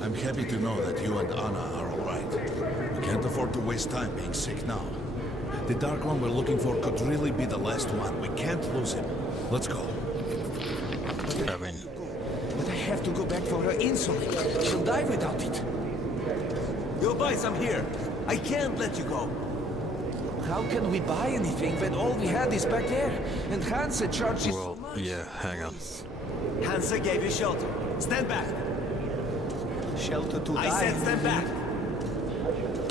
I'm happy to know that you and Anna are all right. We can't afford to waste time being sick now. The Dark One we're looking for could really be the last one. We can't lose him. Let's go. I mean... But I have to go back for her insulin. She'll die without it. Yo, boys, I'm here. I can't let you go. How can we buy anything when all we had is back there? And Hansa charges so much? Yeah, hang on. Hansa gave you shelter. Stand back. Shelter to die. I said stand back.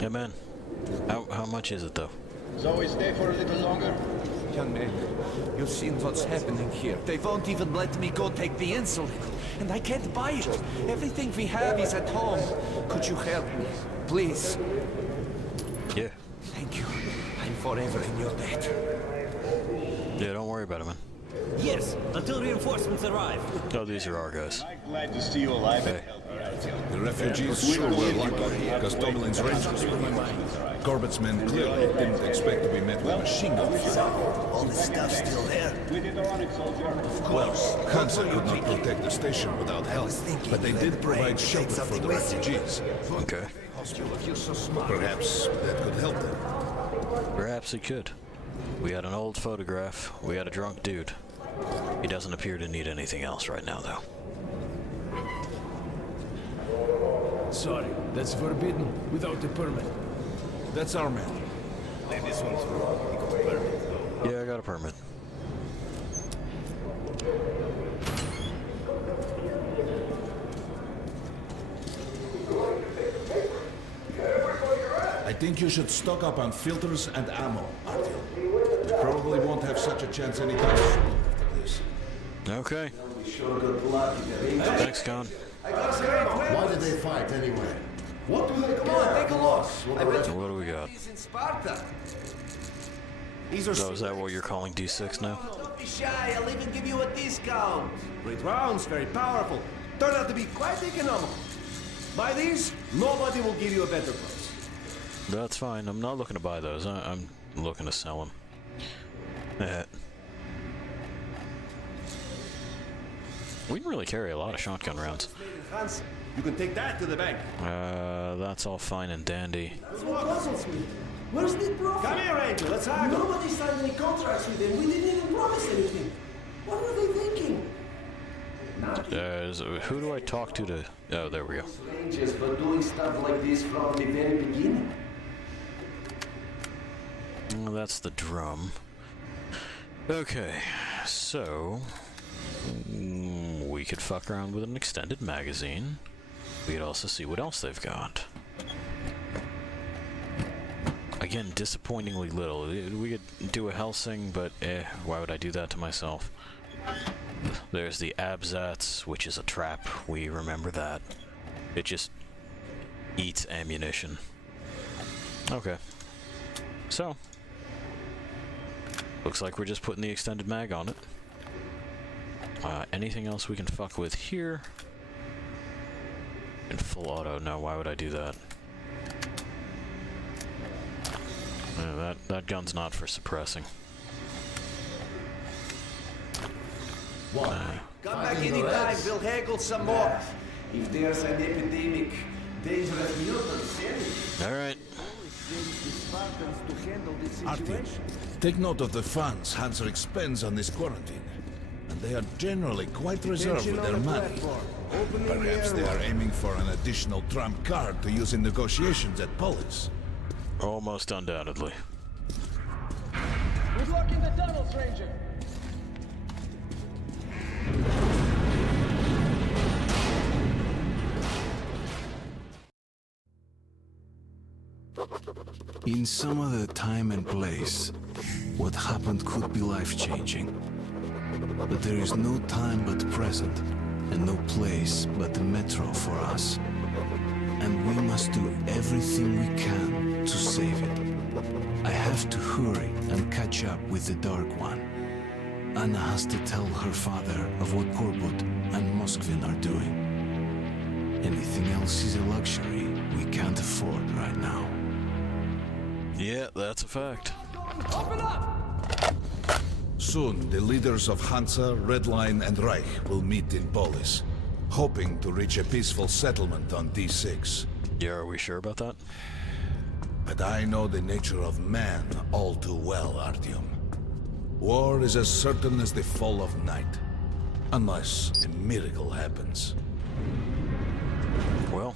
Hey, man. How much is it, though? So we stay for a little longer? Young man, you've seen what's happening here. They won't even let me go take the insulin. And I can't buy it. Everything we have is at home. Could you help me? Please. Yeah. Thank you. I'm forever in your debt. Yeah, don't worry about it, man. Yes, until reinforcements arrive. Oh, these are our guys. I'm glad to see you alive and healthy. The refugees sure were lucky, because Tomelin's rangers were with Corbett's men clearly didn't expect to be met with machine gun fire. All this stuff's still there. We did the running, soldier. Of course. Hansa could not protect the station without help, but they did provide shelter for the refugees. Okay. You're so smart. Perhaps that could help them. Perhaps it could. We had an old photograph. We had a drunk dude. He doesn't appear to need anything else right now, though. Sorry, that's forbidden without a permit. That's our man. Leave this one through. You got a permit, though. Yeah, I got a permit. I think you should stock up on filters and ammo, Artyom. Probably won't have such a chance anytime soon after this. Okay. Thanks, Con. Why did they fight anyway? What do they... Come on, take a look. I bet What do we got? he's in Sparta. So is that what you're calling D6 now? Don't be shy, I'll even give you a discount. Great rounds, very powerful. Turned out to be quite economical. Buy these, nobody will give you a better price. That's fine. I'm not looking to buy those. I'm looking to sell them. We can really carry a lot of shotgun rounds. You can take that to the bank. That's all fine and dandy. That's what puzzles me. Where's the profit? Come here, Angel, let's haggle. Nobody signed any contracts with them. We didn't even promise anything. What were they thinking? Who do I talk to? Oh, there we go. Strangers for doing stuff like this from the very beginning. Well, that's the drum. Okay, so we could fuck around with an extended magazine. We could also see what else they've got. Again, disappointingly little. We could do a Helsing, but why would I do that to myself? There's the Absatz, which is a trap. We remember that. It just eats ammunition. Okay. So, looks like we're just putting the extended mag on it. Anything else we can fuck with here? In full auto. No, why would I do that? That gun's not for suppressing. Come back anytime, we'll haggle some more. If there's an epidemic, dangerous mutants, Alright. Artyom, take note of the funds Hansa expends on this quarantine. And they are generally quite reserved with their money. Perhaps they are aiming for an additional trump card to use in negotiations at Polis. Almost undoubtedly. Good luck in the tunnels, Ranger. In some other time and place, what happened could be life-changing. But there is no time but present, and no place but the metro for us. And we must do everything we can to save it. I have to hurry and catch up with the Dark One. Anna has to tell her father of what Korbut and Moskvin are doing. Anything else is a luxury we can't afford right now. Yeah, that's a fact. Open up! Soon, the leaders of Hansa, Red Line, and Reich will meet in Polis, hoping to reach a peaceful settlement on D6. Yeah, are we sure about that? But I know the nature of man all too well, Artyom. War is as certain as the fall of night, unless a miracle happens. Well,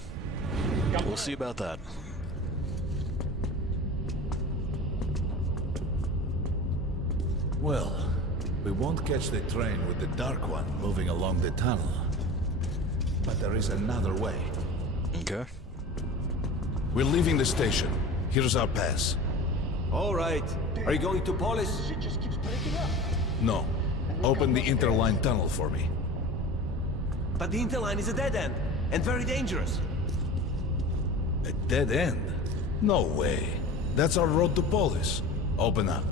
we'll see about that. Well, we won't catch the train with the Dark One moving along the tunnel. But there is another way. Okay. We're leaving the station. Here's our pass. All right. Are you going to Polis? It just keeps breaking up. No. Open the interline tunnel for me. But the interline is a dead end, and very dangerous. A dead end? No way. That's our road to Polis. Open up.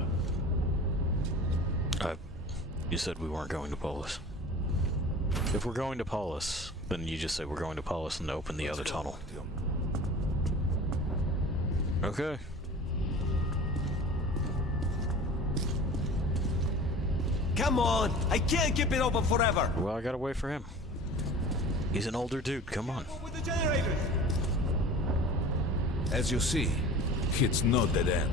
You said we weren't going to Polis. If we're going to Polis, then you just say we're going to Polis and open the other tunnel. Okay. Come on! I can't keep it open forever! Well, I gotta wait for him. He's an older dude, come on. With the generators! As you see, it's no dead end.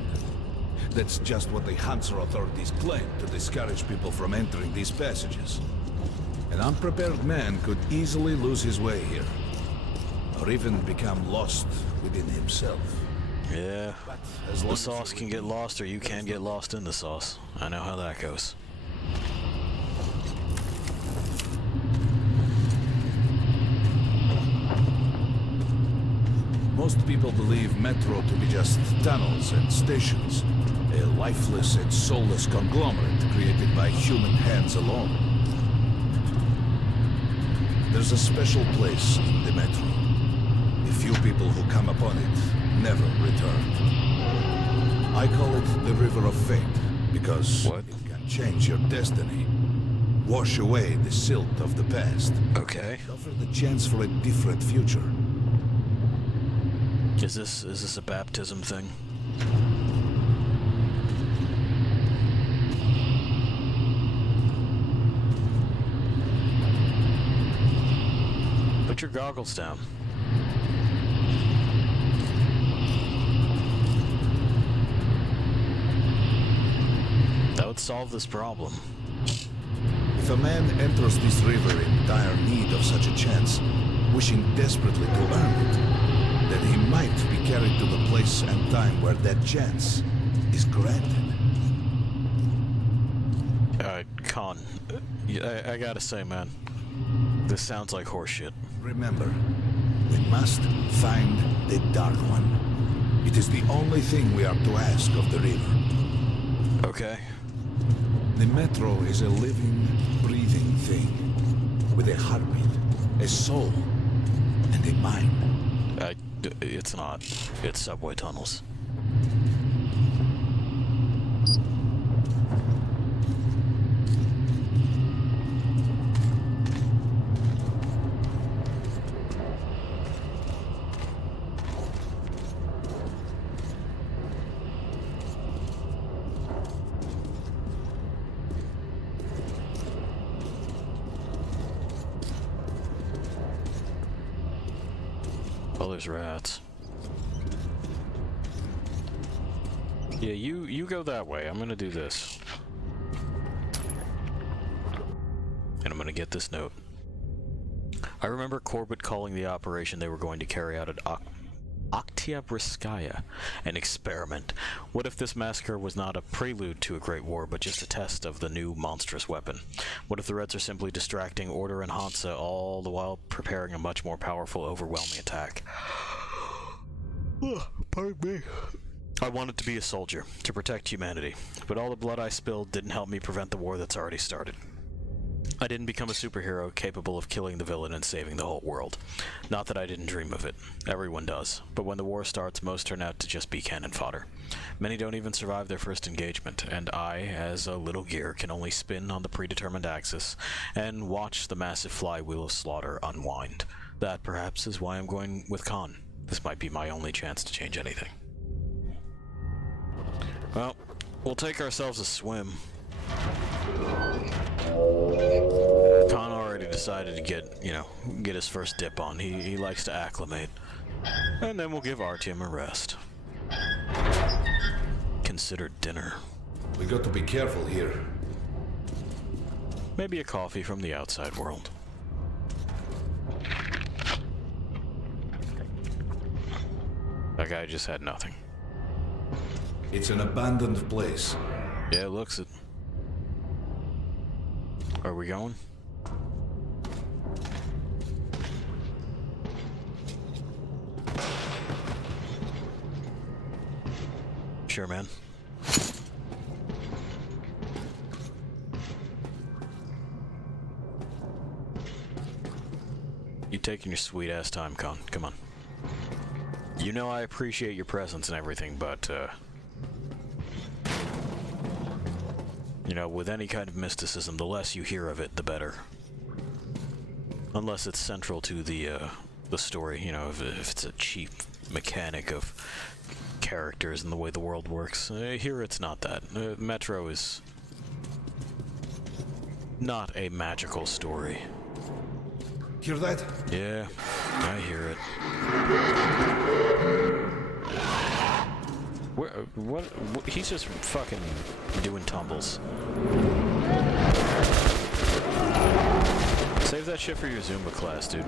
That's just what the Hansa authorities claim to discourage people from entering these passages. An unprepared man could easily lose his way here, or even become lost within himself. Yeah, the sauce can get lost, or you can get lost in the sauce. I know how that goes. Most people believe metro to be just tunnels and stations, a lifeless and soulless conglomerate created by human hands alone. There's a special place in the metro. The few people who come upon it never return. I call it the River of Fate, because it can change your destiny. Wash away the silt of the past. Okay. Offer the chance for a different future. Is this a baptism thing? Put your goggles down. That would solve this problem. If a man enters this river in dire need of such a chance, wishing desperately to earn it, then he might be carried to the place and time where that chance is granted. Con, I gotta say, man, this sounds like horseshit. Remember, we must find the Dark One. It is the only thing we are to ask of the river. Okay. The metro is a living, breathing thing, with a heartbeat, a soul, and a mind. It's not. It's subway tunnels. Oh, there's rats. Yeah, you go that way. I'm gonna do this. And I'm gonna get this note. I remember Corbett calling the operation they were going to carry out at Oktyabrskaya an experiment. What if this massacre was not a prelude to a great war, but just a test of the new monstrous weapon? What if the Reds are simply distracting Order and Hansa, all the while preparing a much more powerful, overwhelming attack? Pardon me. I wanted to be a soldier, to protect humanity, but all the blood I spilled didn't help me prevent the war that's already started. I didn't become a superhero capable of killing the villain and saving the whole world. Not that I didn't dream of it. Everyone does. But when the war starts, most turn out to just be cannon fodder. Many don't even survive their first engagement, and I, as a little gear, can only spin on the predetermined axis and watch the massive flywheel of slaughter unwind. That, perhaps, is why I'm going with Khan. This might be my only chance to change anything. Well, we'll take ourselves a swim. Khan already decided to get his first dip on. He likes to acclimate. And then we'll give Artyom a rest. Consider dinner. We got to be careful here. Maybe a coffee from the outside world. That guy just had nothing. It's an abandoned place. Yeah, it looks it. Are we going? Sure, man. You taking your sweet ass time, Con. Come on. You know I appreciate your presence and everything, but you know, with any kind of mysticism, the less you hear of it, the better. Unless it's central to the story, you know, if it's a cheap mechanic of characters and the way the world works. Here it's not that. Metro is not a magical story. Hear that? Yeah, I hear it. What? He's just fucking doing tumbles. Save that shit for your Zumba class, dude.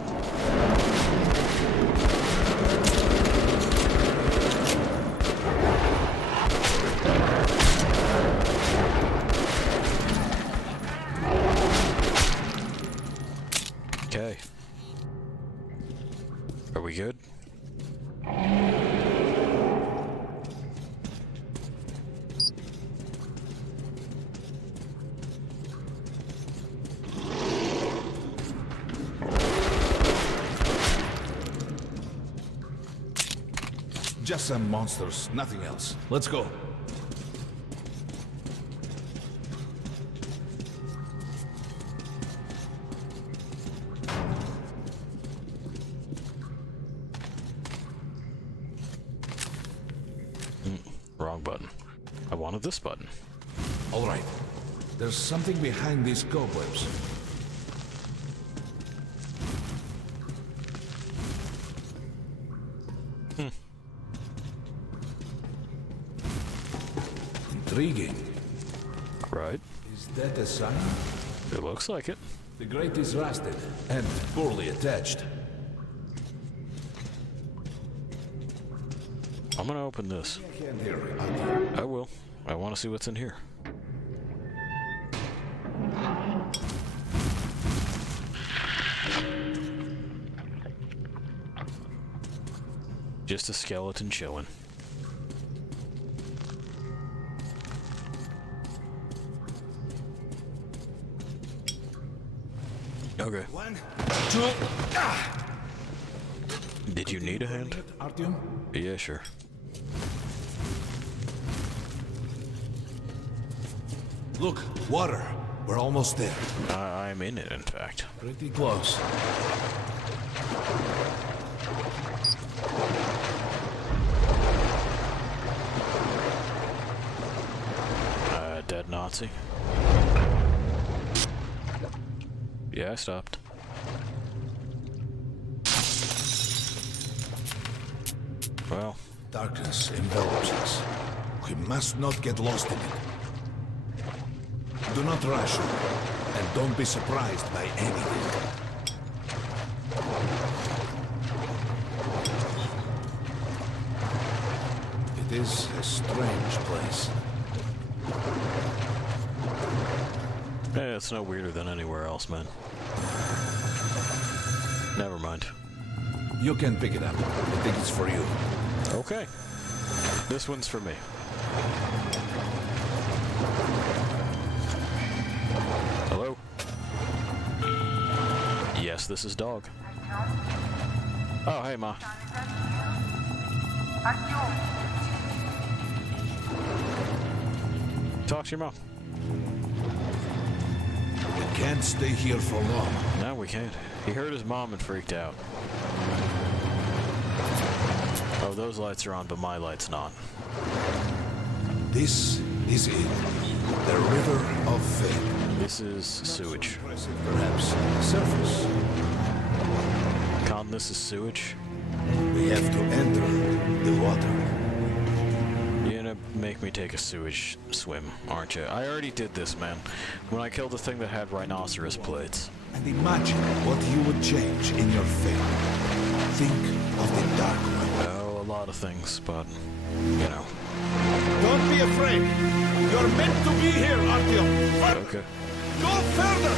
Okay. Are we good? Just some monsters, nothing else. Let's go. Wrong button. I wanted this button. All right. There's something behind these cobwebs. Intriguing. Right. Is that a sign? It looks like it. The grate is rusted and poorly attached. I'm gonna open this. I will. I want to see what's in here. Just a skeleton chilling. Okay. 1, 2. Did you need a hand? Artyom? Yeah, sure. Look, water. We're almost there. I'm in it, in fact. Pretty close. Dead Nazi. Yeah, I stopped. Well. Darkness envelops us. We must not get lost in it. Do not rush, and don't be surprised by anything. It is a strange place. Yeah, it's no weirder than anywhere else, man. Never mind. You can pick it up. I think it's for you. Okay. This one's for me. Hello? Yes, this is Dog. Oh, hey, Ma. Talk to your mom. can't stay here for long. No, we can't. He heard his mom and freaked out. Oh, those lights are on, but my light's not. This is it. The River of Fate. This is sewage. Perhaps surface. Con, this is sewage. We have to enter the water. You're gonna make me take a sewage swim, aren't you? I already did this, man. When I killed the thing that had rhinoceros plates. And imagine what you would change in your fate. Think of the Dark One. Oh, a lot of things, but, you know. Don't be afraid. You're meant to be here, Artyom. Okay. Go further.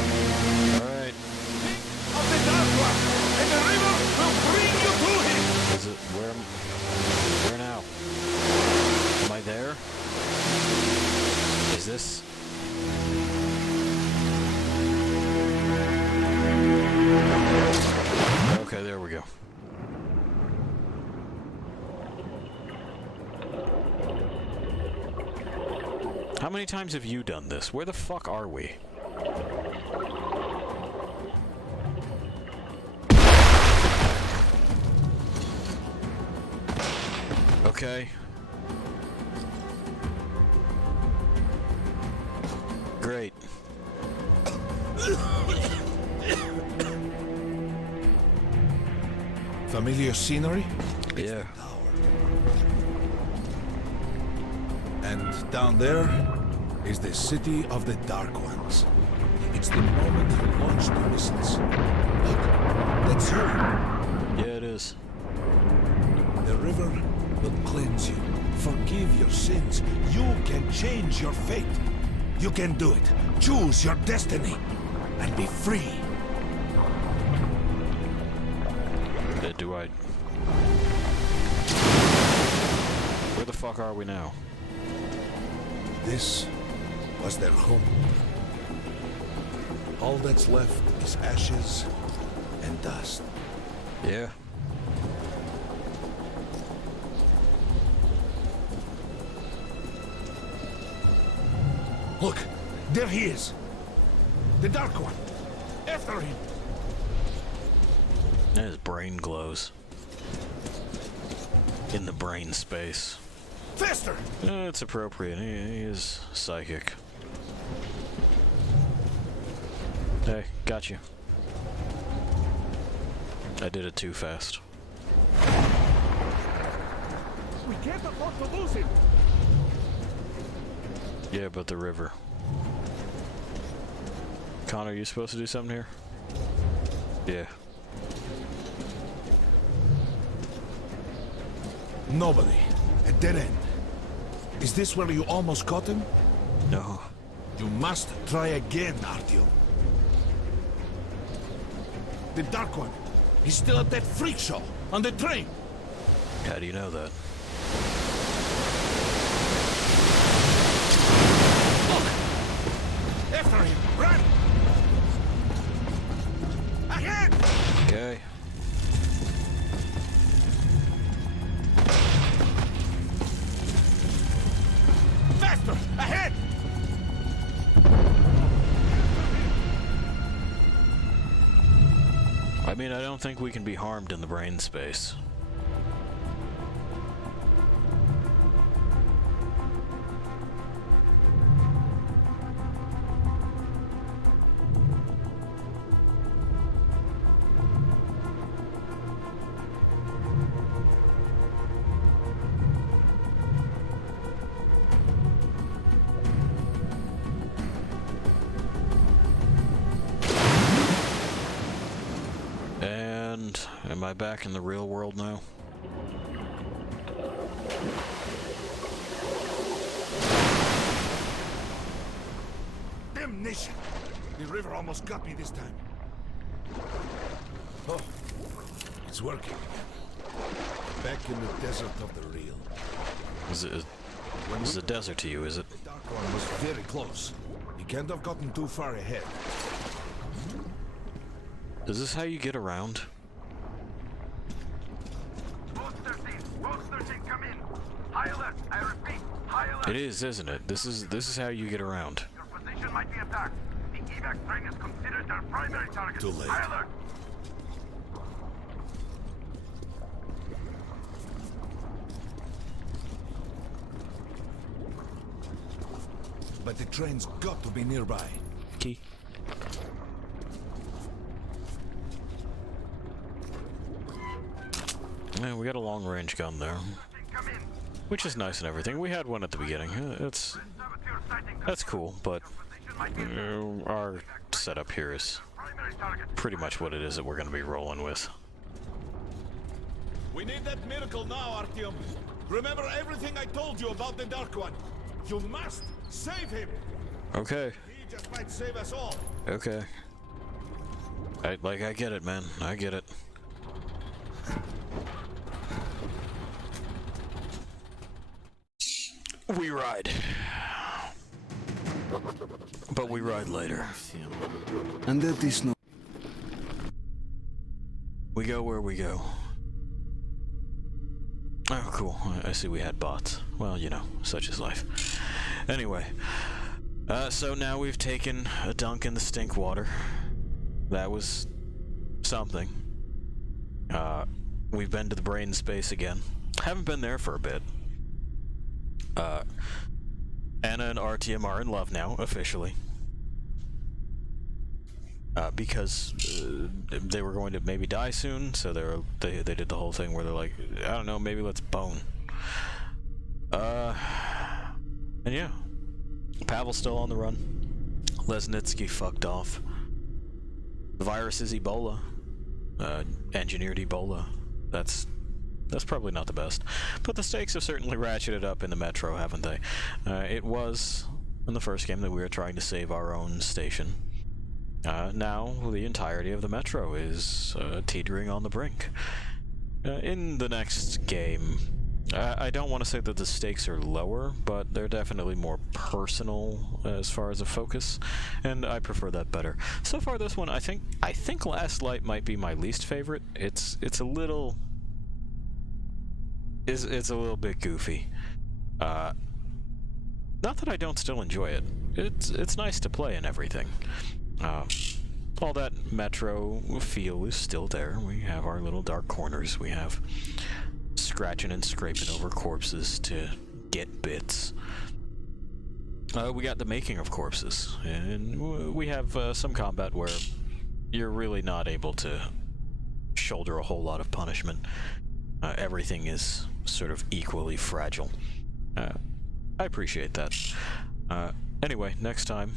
All right. Think of the Dark One, and the river will bring you to him. Is it where now? Am I there? Is this? Okay, there we go. How many times have you done this? Where the fuck are we? Okay. Great. Familiar scenery? Yeah. And down there is the City of the Dark Ones. It's the moment you launch the missiles. Look, that's you. Yeah, it is. The river will cleanse you, forgive your sins. You can change your fate. You can do it. Choose your destiny and be free. Do I... Where the fuck are we now? This was their home. All that's left is ashes and dust. Yeah. Look, there he is. The Dark One. After him. His brain glows. In the brain space. Faster! It's appropriate. He is psychic. Hey, got you. I did it too fast. We can't afford to lose him. Yeah, but the river. Connor, are you supposed to do something here? Yeah. Nobody. A dead end. Is this where you almost caught him? No. You must try again, Artyom. The Dark One. He's still at that freak show on the train. How do you know that? Look! After him! Run! Ahead! Okay. Faster! Ahead! I mean, I don't think we can be harmed in the brain space. Am I back in the real world now? Damnation! The river almost got me this time. Oh, it's working. Back in the desert of the real. Is it a desert to you, is it? The Dark One was very close. He can't have gotten too far ahead. Is this how you get around? High alert! I repeat, high alert! It is, isn't it? This is how you get around. Your position might be attacked. The evil Zodiac Train is considered their primary target. Too late. High alert! But the train's got to be nearby. Key. Yeah, we got a long-range gun there, which is nice and everything. We had one at the beginning. That's cool, but our setup here is pretty much what it is that we're going to be rolling with. We need that miracle now, Artyom. Remember everything I told you about the Dark One. You must save him. Okay. He just might save us all. Okay. I get it, man. I get it. We ride. But we ride later. And that is no... We go where we go. Oh, cool. I see we had bots. Well, you know, such is life. Anyway. So now we've taken a dunk in the stink water. That was something. We've been to the brain space again. Haven't been there for a bit. Anna and Artyom are in love now, officially. Because they were going to maybe die soon, so they did the whole thing where they're like, I don't know, maybe let's bone. And yeah. Pavel's still on the run. Lesnitsky fucked off. The virus is Ebola. Engineered Ebola. That's probably not the best. But the stakes have certainly ratcheted up in the Metro, haven't they? It was, in the first game, that we were trying to save our own station. Now, the entirety of the Metro is teetering on the brink. In the next game, I don't want to say that the stakes are lower, but they're definitely more personal as far as a focus, and I prefer that better. So far, this one, I think Last Light might be my least favorite. It's a little... It's a little bit goofy. Not that I don't still enjoy it. It's nice to play and everything. All that Metro feel is still there. We have our little dark corners. We have scratching and scraping over corpses to get bits. We got the making of corpses, and we have some combat where you're really not able to shoulder a whole lot of punishment. Everything is sort of equally fragile. I appreciate that. Anyway, next time,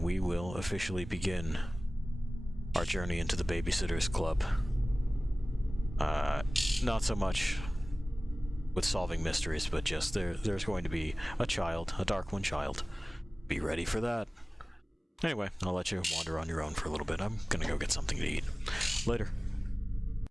we will officially begin our journey into the Babysitters Club. Not so much with solving mysteries, but just there's going to be a child, a Dark One child. Be ready for that. Anyway, I'll let you wander on your own for a little bit. I'm gonna go get something to eat. Later.